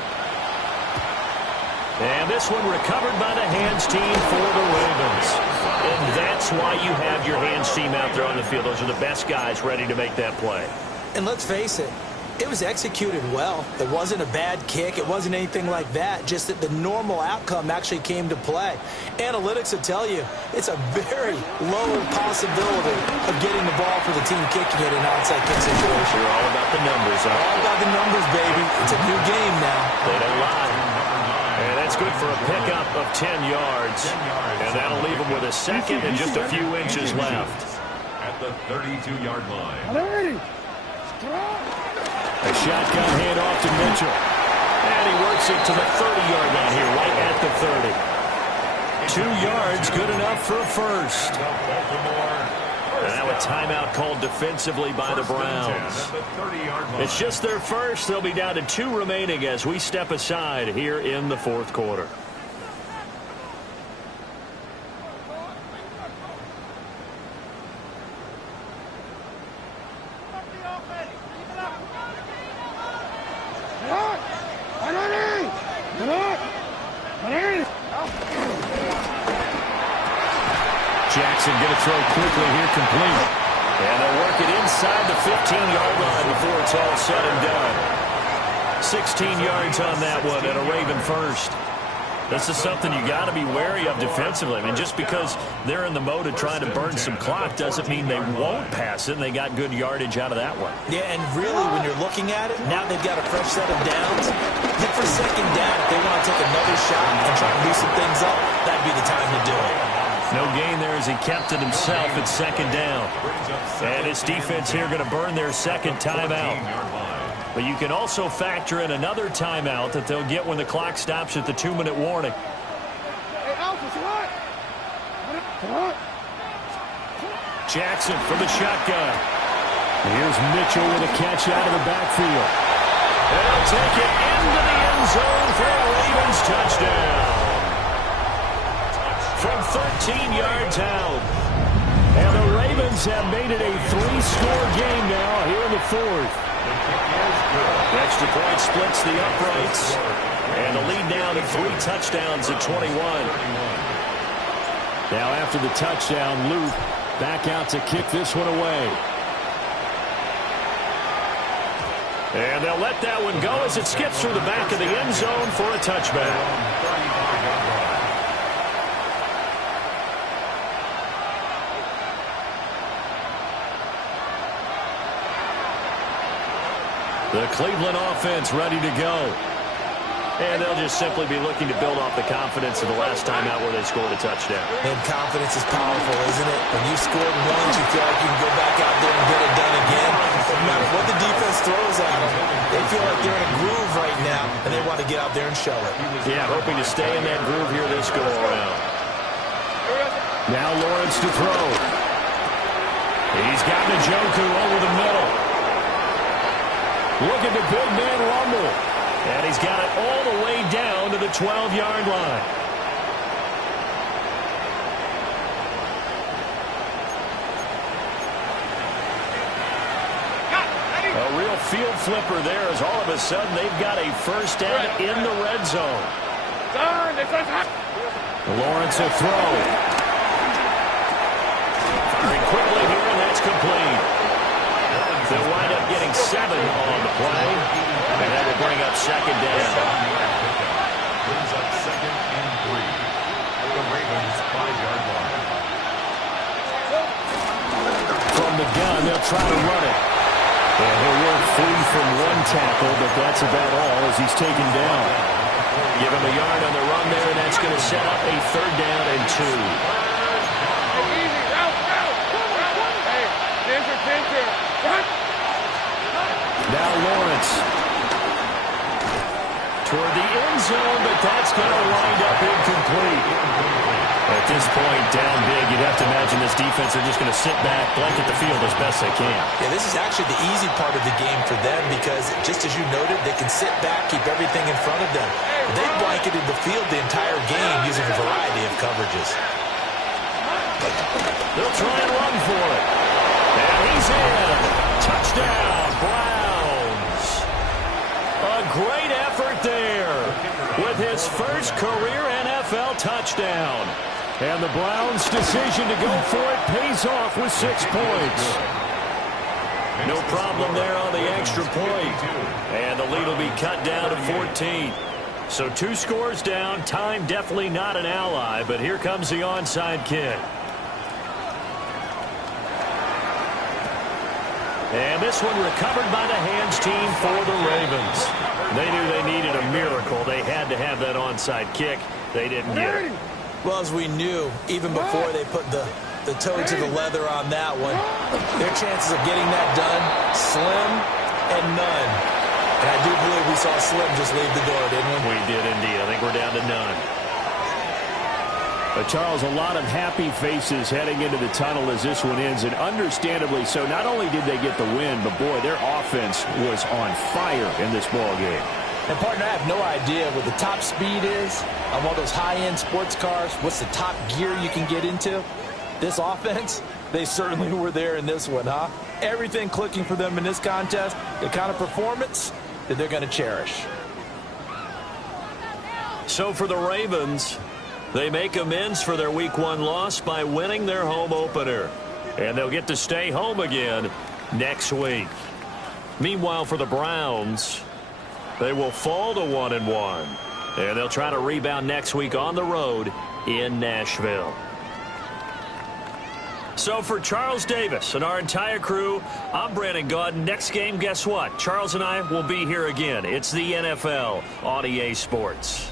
And this one recovered by the hands team for the Ravens. And that's That's why you have your hands team out there on the field. Those are the best guys ready to make that play. And let's face it, it was executed well. It wasn't a bad kick. It wasn't anything like that. Just that the normal outcome actually came to play. Analytics will tell you it's a very low possibility of getting the ball for the team kicking it in an onside kick situation. You're all about the numbers, huh? All about the numbers, baby. It's a new game now. They don't lie. And that's good for a pickup of 10 yards. And that'll leave them with a second and just a few inches left. At the 32-yard line. A shotgun handoff to Mitchell. And he works it to the 30-yard line here, right at the 30. 2 yards, good enough for a first. And now a timeout called defensively by the Browns. It's just their first. They'll be down to 2 remaining as we step aside here in the fourth quarter. Jackson going to throw quickly here, complete. And they'll work it inside the 15-yard line before it's all said and done. 16 yards on that one and a Raven first. This is something you got to be wary of defensively. I mean, just because they're in the mode of trying to burn some clock doesn't mean they won't pass it, and they got good yardage out of that one. Yeah, and really, when you're looking at it, now they've got a fresh set of downs. Hit for second down. If they want to take another shot and try to loosen things up, that'd be the time to do it. No gain there as he kept it himself at second down. And his defense here going to burn their second timeout. But you can also factor in another timeout that they'll get when the clock stops at the 2-minute warning. Jackson for the shotgun. Here's Mitchell with a catch out of the backfield. And he'll take it into the end zone for a Ravens touchdown. From 13 yards out. And the Ravens have made it a 3-score game now here in the fourth. The extra point splits the uprights. And the lead now to 3 touchdowns at 21. Now after the touchdown, Luke back out to kick this one away. And they'll let that one go as it skips through the back of the end zone for a touchback. The Cleveland offense ready to go. And they'll just simply be looking to build off the confidence of the last time out where they scored a touchdown. And confidence is powerful, isn't it? When you scored once, you feel like you can go back out there and get it done again. No matter what the defense throws at them, they feel like they're in a groove right now, and they want to get out there and show it. Yeah, hoping to stay in that groove here this go-around. Now Lawrence to throw. He's got Njoku over the middle. Look at the big man rumble. And he's got it all the way down to the 12-yard line. A real field flipper there as all of a sudden they've got a first down in the red zone. Lawrence a throw. Firing quickly here, and that's complete. They'll wind up getting 7 on the play, and that will bring up second down. Brings up second and 3 at the Ravens' 5-yard line. From the gun, they'll try to run it. And he'll work free from 1 tackle, but that's about all as he's taken down. Give him a yard on the run there, and that's going to set up a 3rd down and 2. Now Lawrence toward the end zone, but that's going to wind up incomplete. At this point, down big, you'd have to imagine this defense are just going to sit back, blanket the field as best they can. Yeah, this is actually the easy part of the game for them because, just as you noted, they can sit back, keep everything in front of them. They blanketed the field the entire game using a variety of coverages. They'll try and run for it. And he's in. Touchdown, Browns. A great effort there with his first career NFL touchdown. And the Browns' decision to go for it pays off with 6 points. No problem there on the extra point. And the lead will be cut down to 14. So 2 scores down. Time definitely not an ally, but here comes the onside kick. And this one recovered by the hands team for the Ravens. They knew they needed a miracle. They had to have that onside kick. They didn't get it. Well, as we knew, even before they put the toe to the leather on that one, their chances of getting that done, slim and none. And I do believe we saw Slim just leave the door, didn't we? We did indeed. I think we're down to none. But Charles, a lot of happy faces heading into the tunnel as this one ends, and understandably so. Not only did they get the win, but boy, their offense was on fire in this ball game. And partner, I have no idea what the top speed is on one of those high-end sports cars. What's the top gear you can get into? This offense, they certainly were there in this one, huh? Everything clicking for them in this contest, the kind of performance that they're going to cherish. So for the Ravens, they make amends for their Week 1 loss by winning their home opener. And they'll get to stay home again next week. Meanwhile, for the Browns, they will fall to 1-1. And they'll try to rebound next week on the road in Nashville. So for Charles Davis and our entire crew, I'm Brandon Gaudin. Next game, guess what? Charles and I will be here again. It's the NFL on EA Sports.